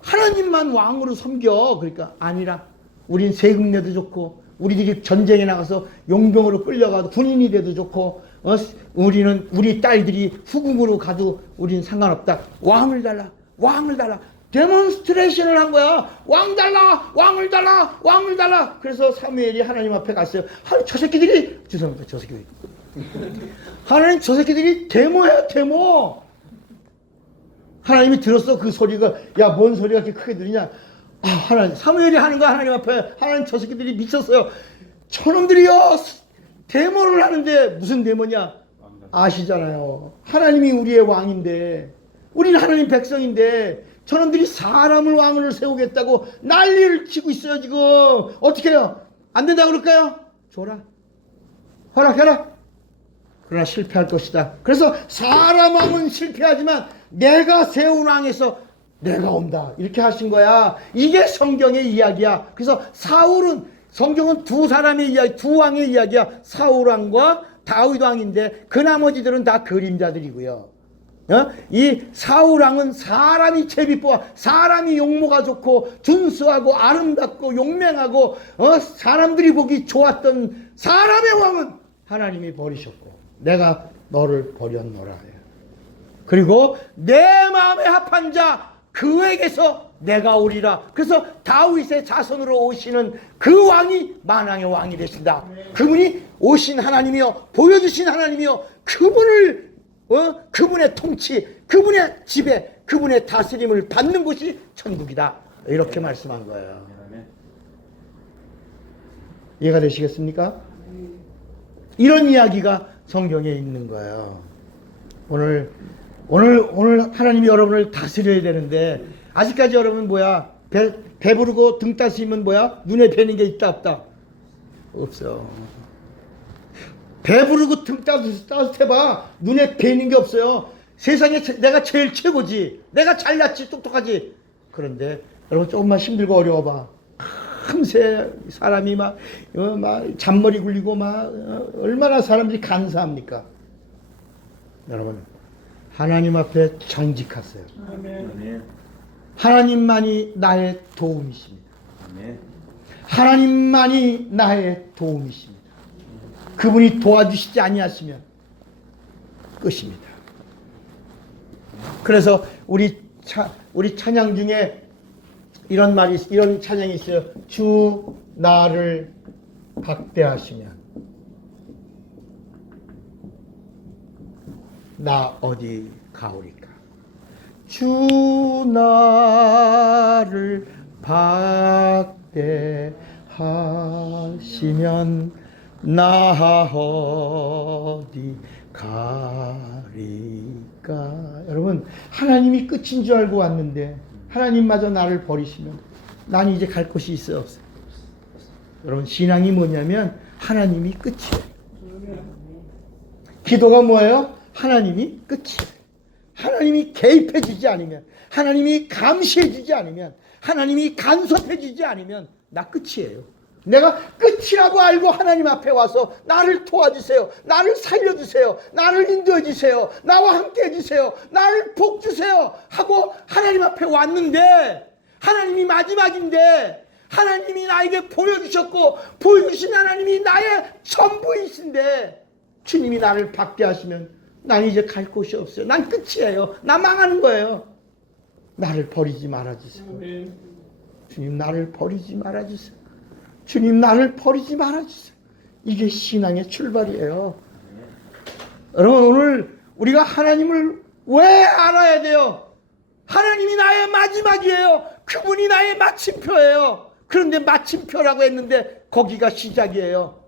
하나님만 왕으로 섬겨. 그러니까 아니라 우린 세금 내도 좋고 우리들이 전쟁에 나가서 용병으로 끌려가도 군인이 돼도 좋고 우리 딸들이 후궁으로 가도 우린 상관없다. 왕을 달라. 데몬스트레이션을 한 거야. 왕 달라. 왕을 달라. 그래서 사무엘이 하나님 앞에 갔어요. 저 새끼들이 죄송합니다. 저 새끼들이 하나님, 저 새끼들이 데모. 하나님이 들었어. 그 소리가. 야, 뭔 소리가 이렇게 크게 들리냐? 하나님, 사무엘이 하는 거야. 하나님 앞에. 하나님, 저 새끼들이 미쳤어요. 저놈들이요, 데모를 하는데. 무슨 데모냐? 아시잖아요. 하나님이 우리의 왕인데, 우리는 하나님 백성인데, 저놈들이 사람을 왕으로 세우겠다고 난리를 치고 있어요 지금. 어떻게 해요? 안 된다고 그럴까요? 줘라. 허락해라. 그러나 실패할 것이다. 그래서 사람 왕은 실패하지만 내가 세운 왕에서 내가 온다. 이렇게 하신 거야. 이게 성경의 이야기야. 그래서 사울은, 성경은 두 사람의 이야기, 두 왕의 이야기야. 사울 왕과 다윗 왕인데 그 나머지들은 다 그림자들이고요. 이 사울 왕은 사람이 제비뽀아, 사람이 용모가 좋고 준수하고 아름답고 용맹하고 사람들이 보기 좋았던 사람의 왕은 하나님이 버리셨고 내가 너를 버렸노라. 그리고 내 마음에 합한 자 그에게서 내가 오리라. 그래서 다윗의 자손으로 오시는 그 왕이 만왕의 왕이 되신다. 그분이 오신 하나님이요, 보여주신 하나님이요, 그분을 그분의 통치, 그분의 지배, 그분의 다스림을 받는 곳이 천국이다. 이렇게 말씀한 거예요. 이해가 되시겠습니까? 이런 이야기가 성경에 있는 거예요. 오늘 하나님이 여러분을 다스려야 되는데 아직까지 여러분 뭐야? 배부르고 등 따시면 뭐야? 눈에 뵈는 게 있다 없다? 없어요. 배부르고 등 따뜻해봐. 눈에 뵈는 게 없어요. 세상에 내가 제일 최고지. 내가 잘났지, 똑똑하지. 그런데 여러분 조금만 힘들고 어려워봐. 금세 사람이 막 잔머리 굴리고 얼마나 사람들이 간사합니까? 여러분 하나님 앞에 정직하세요. 아멘. 하나님만이 나의 도움이십니다. 아멘. 하나님만이 나의 도움이십니다. 그분이 도와주시지 아니하시면 끝입니다. 그래서 우리 찬양 중에 이런 찬양이 있어요. 주 나를 박대하시면 나 어디 가오리까. 주 나를 박대하시면 나 어디 가리까. 여러분 하나님이 끝인 줄 알고 왔는데 하나님마저 나를 버리시면 난 이제 갈 곳이 있어요, 없어요? 여러분 신앙이 뭐냐면 하나님이 끝이에요. 기도가 뭐예요? 하나님이 끝이에요. 하나님이 개입해 주지 않으면, 하나님이 감시해 주지 않으면, 하나님이 간섭해 주지 않으면 나 끝이에요. 내가 끝이라고 알고 하나님 앞에 와서 나를 도와주세요, 나를 살려주세요, 나를 인도해 주세요, 나와 함께 해주세요, 나를 복 주세요 하고 하나님 앞에 왔는데 하나님이 마지막인데 하나님이 나에게 보여주셨고 보여주신 하나님이 나의 전부이신데 주님이 나를 박대하시면 난 이제 갈 곳이 없어요. 난 끝이에요. 나 망하는 거예요. 나를 버리지 말아주세요. 주님 나를 버리지 말아주세요. 주님 나를 버리지 말아주세요. 이게 신앙의 출발이에요. 여러분 오늘 우리가 하나님을 왜 알아야 돼요? 하나님이 나의 마지막이에요. 그분이 나의 마침표예요. 그런데 마침표라고 했는데 거기가 시작이에요.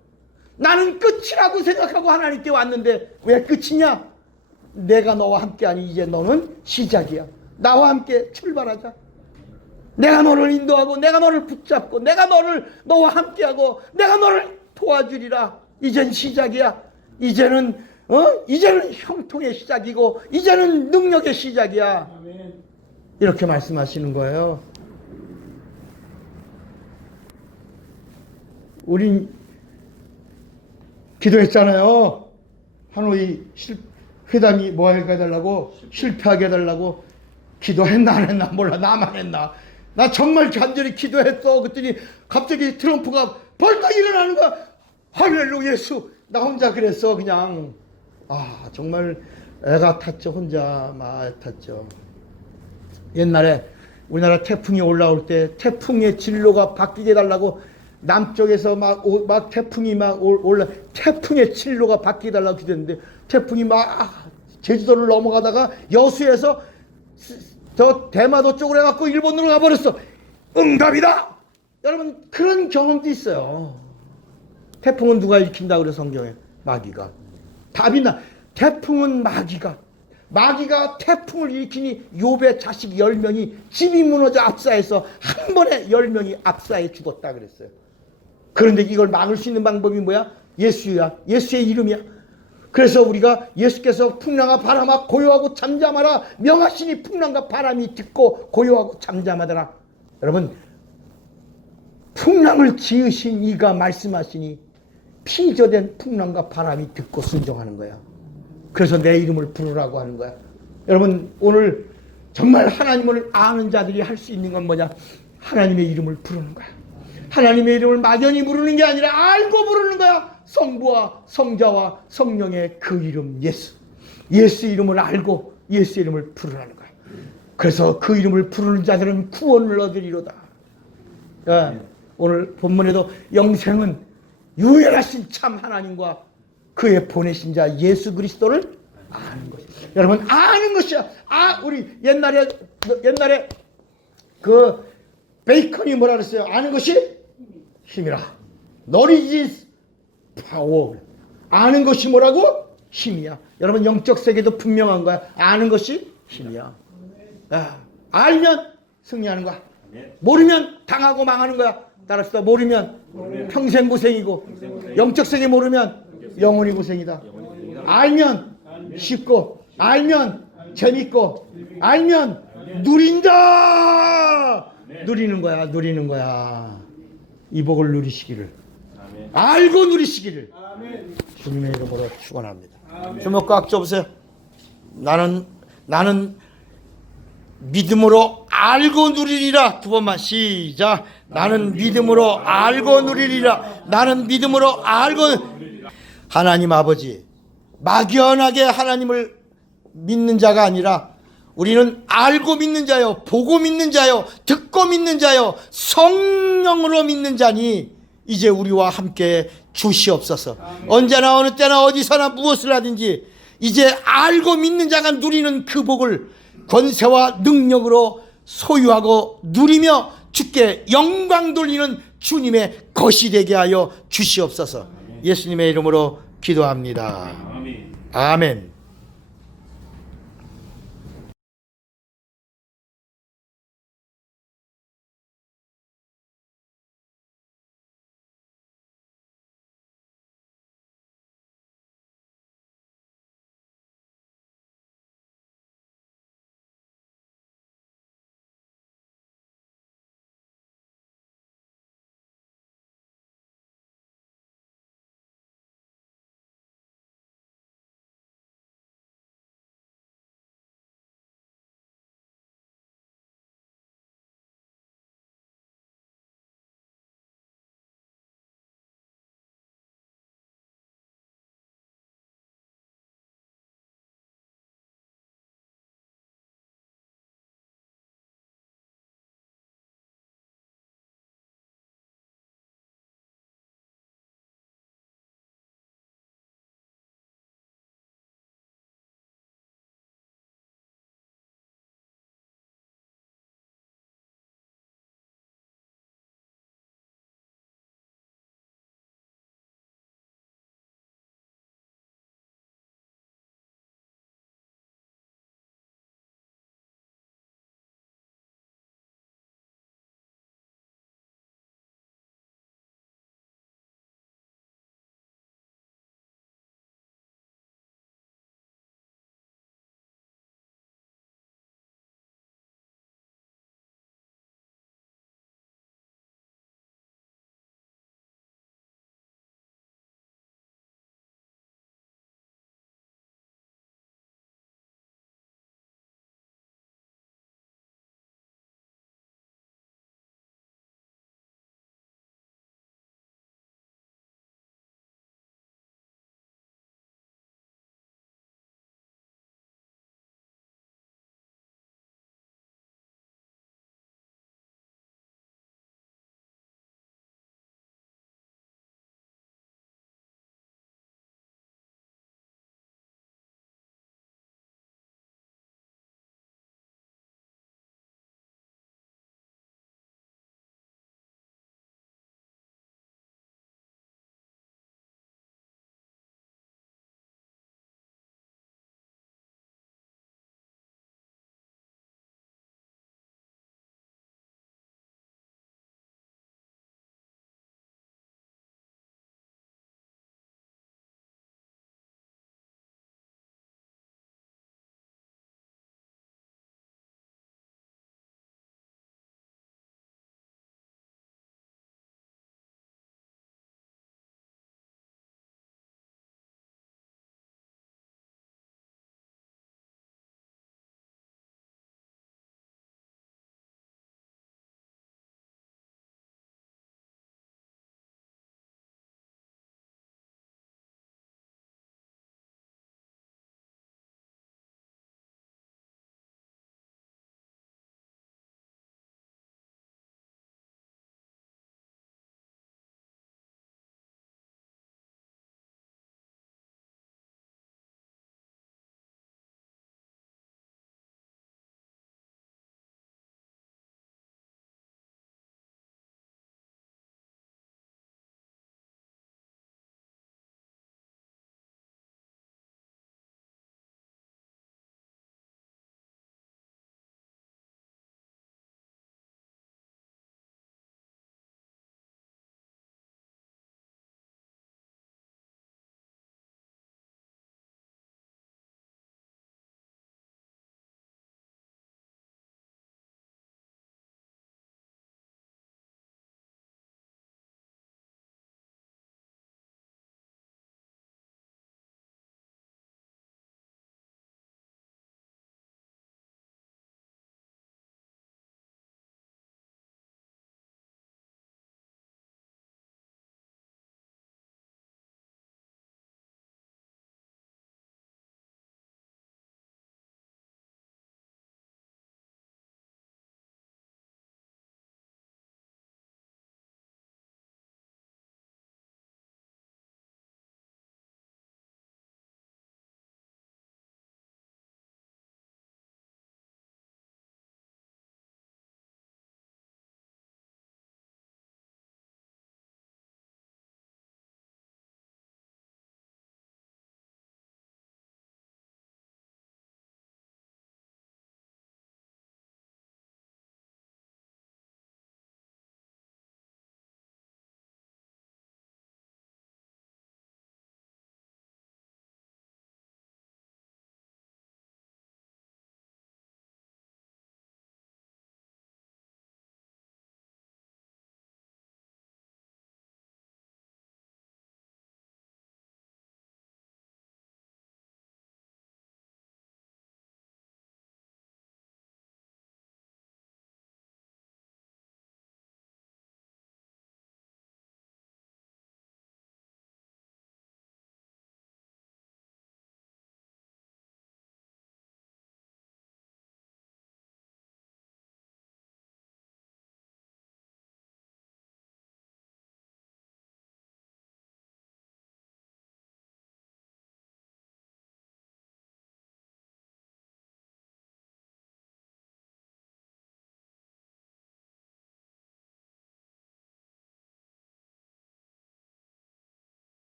나는 끝이라고 생각하고 하나님께 왔는데 왜 끝이냐? 내가 너와 함께하니 이제 너는 시작이야. 나와 함께 출발하자. 내가 너를 인도하고 내가 너를 붙잡고 내가 너와 함께하고 내가 너를 도와주리라. 이젠 시작이야. 이제는 형통의 시작이고 이제는 능력의 시작이야. 이렇게 말씀하시는 거예요. 우린 기도했잖아요. 하노이 회담이 뭐 하게 해달라고, 실패하게 해달라고. 기도했나 안 했나 몰라. 나만 했나. 나 정말 간절히 기도했어. 그랬더니 갑자기 트럼프가 벌떡 일어나는 거야. 할렐루야 예수. 나 혼자 그랬어. 그냥 정말 애가 탔죠. 혼자 막 탔죠. 옛날에 우리나라 태풍이 올라올 때 태풍의 진로가 바뀌게 해달라고 남쪽에서 막 태풍이 막 올라, 태풍의 진로가 바뀌게 해달라고 기도했는데 태풍이 막 제주도를 넘어가다가 여수에서 저 대마도 쪽으로 해갖고 일본으로 가버렸어. 응답이다. 여러분 그런 경험도 있어요. 태풍은 누가 일으킨다 그래 성경에? 마귀가. 답이나 태풍은 마귀가. 마귀가 태풍을 일으키니 욥의 자식 10명이 집이 무너져 압사해서 한 번에 10명이 압사해 죽었다 그랬어요. 그런데 이걸 막을 수 있는 방법이 뭐야? 예수야. 예수의 이름이야. 그래서 우리가 예수께서 풍랑아 바람아 고요하고 잠잠하라 명하시니 풍랑과 바람이 듣고 고요하고 잠잠하더라. 여러분, 풍랑을 지으신 이가 말씀하시니 피조된 풍랑과 바람이 듣고 순종하는 거야. 그래서 내 이름을 부르라고 하는 거야. 여러분, 오늘 정말 하나님을 아는 자들이 할 수 있는 건 뭐냐? 하나님의 이름을 부르는 거야. 하나님의 이름을 막연히 부르는 게 아니라 알고 부르는 거야. 성부와 성자와 성령의 그 이름 예수. 예수 이름을 알고 예수 이름을 부르라는 거야. 그래서 그 이름을 부르는 자들은 구원을 얻으리로다. 오늘 본문에도 영생은 유일하신 참 하나님과 그의 보내신 자 예수 그리스도를 아는 것이야. 여러분, 아는 것이야. 우리 옛날에 그 베이컨이 뭐라 그랬어요? 아는 것이 힘이라. Knowledge is power. 아는 것이 뭐라고? 힘이야. 여러분, 영적 세계도 분명한 거야. 아는 것이 힘이야. 알면 승리하는 거야. 모르면 당하고 망하는 거야. 따라서 모르면 평생 고생이고, 영적 세계 모르면 영원히 고생이다. 알면 쉽고, 알면 재밌고, 알면 누린다. 누리는 거야, 누리는 거야. 이 복을 누리시기를, 알고 누리시기를 주님의 이름으로 축원합니다. 주먹 꽉 쥐어보세요. 나는 믿음으로 알고 누리리라. 두 번만 시작. 나는 믿음으로 알고 누리리라. 나는 믿음으로 알고. 하나님 아버지, 막연하게 하나님을 믿는 자가 아니라 우리는 알고 믿는 자요, 보고 믿는 자요, 듣고 믿는 자요, 성령으로 믿는 자니 이제 우리와 함께 주시옵소서. 언제나 어느 때나 어디서나 무엇을 하든지 이제 알고 믿는 자가 누리는 그 복을 권세와 능력으로 소유하고 누리며 주께 영광 돌리는 주님의 것이 되게 하여 주시옵소서. 예수님의 이름으로 기도합니다. 아멘.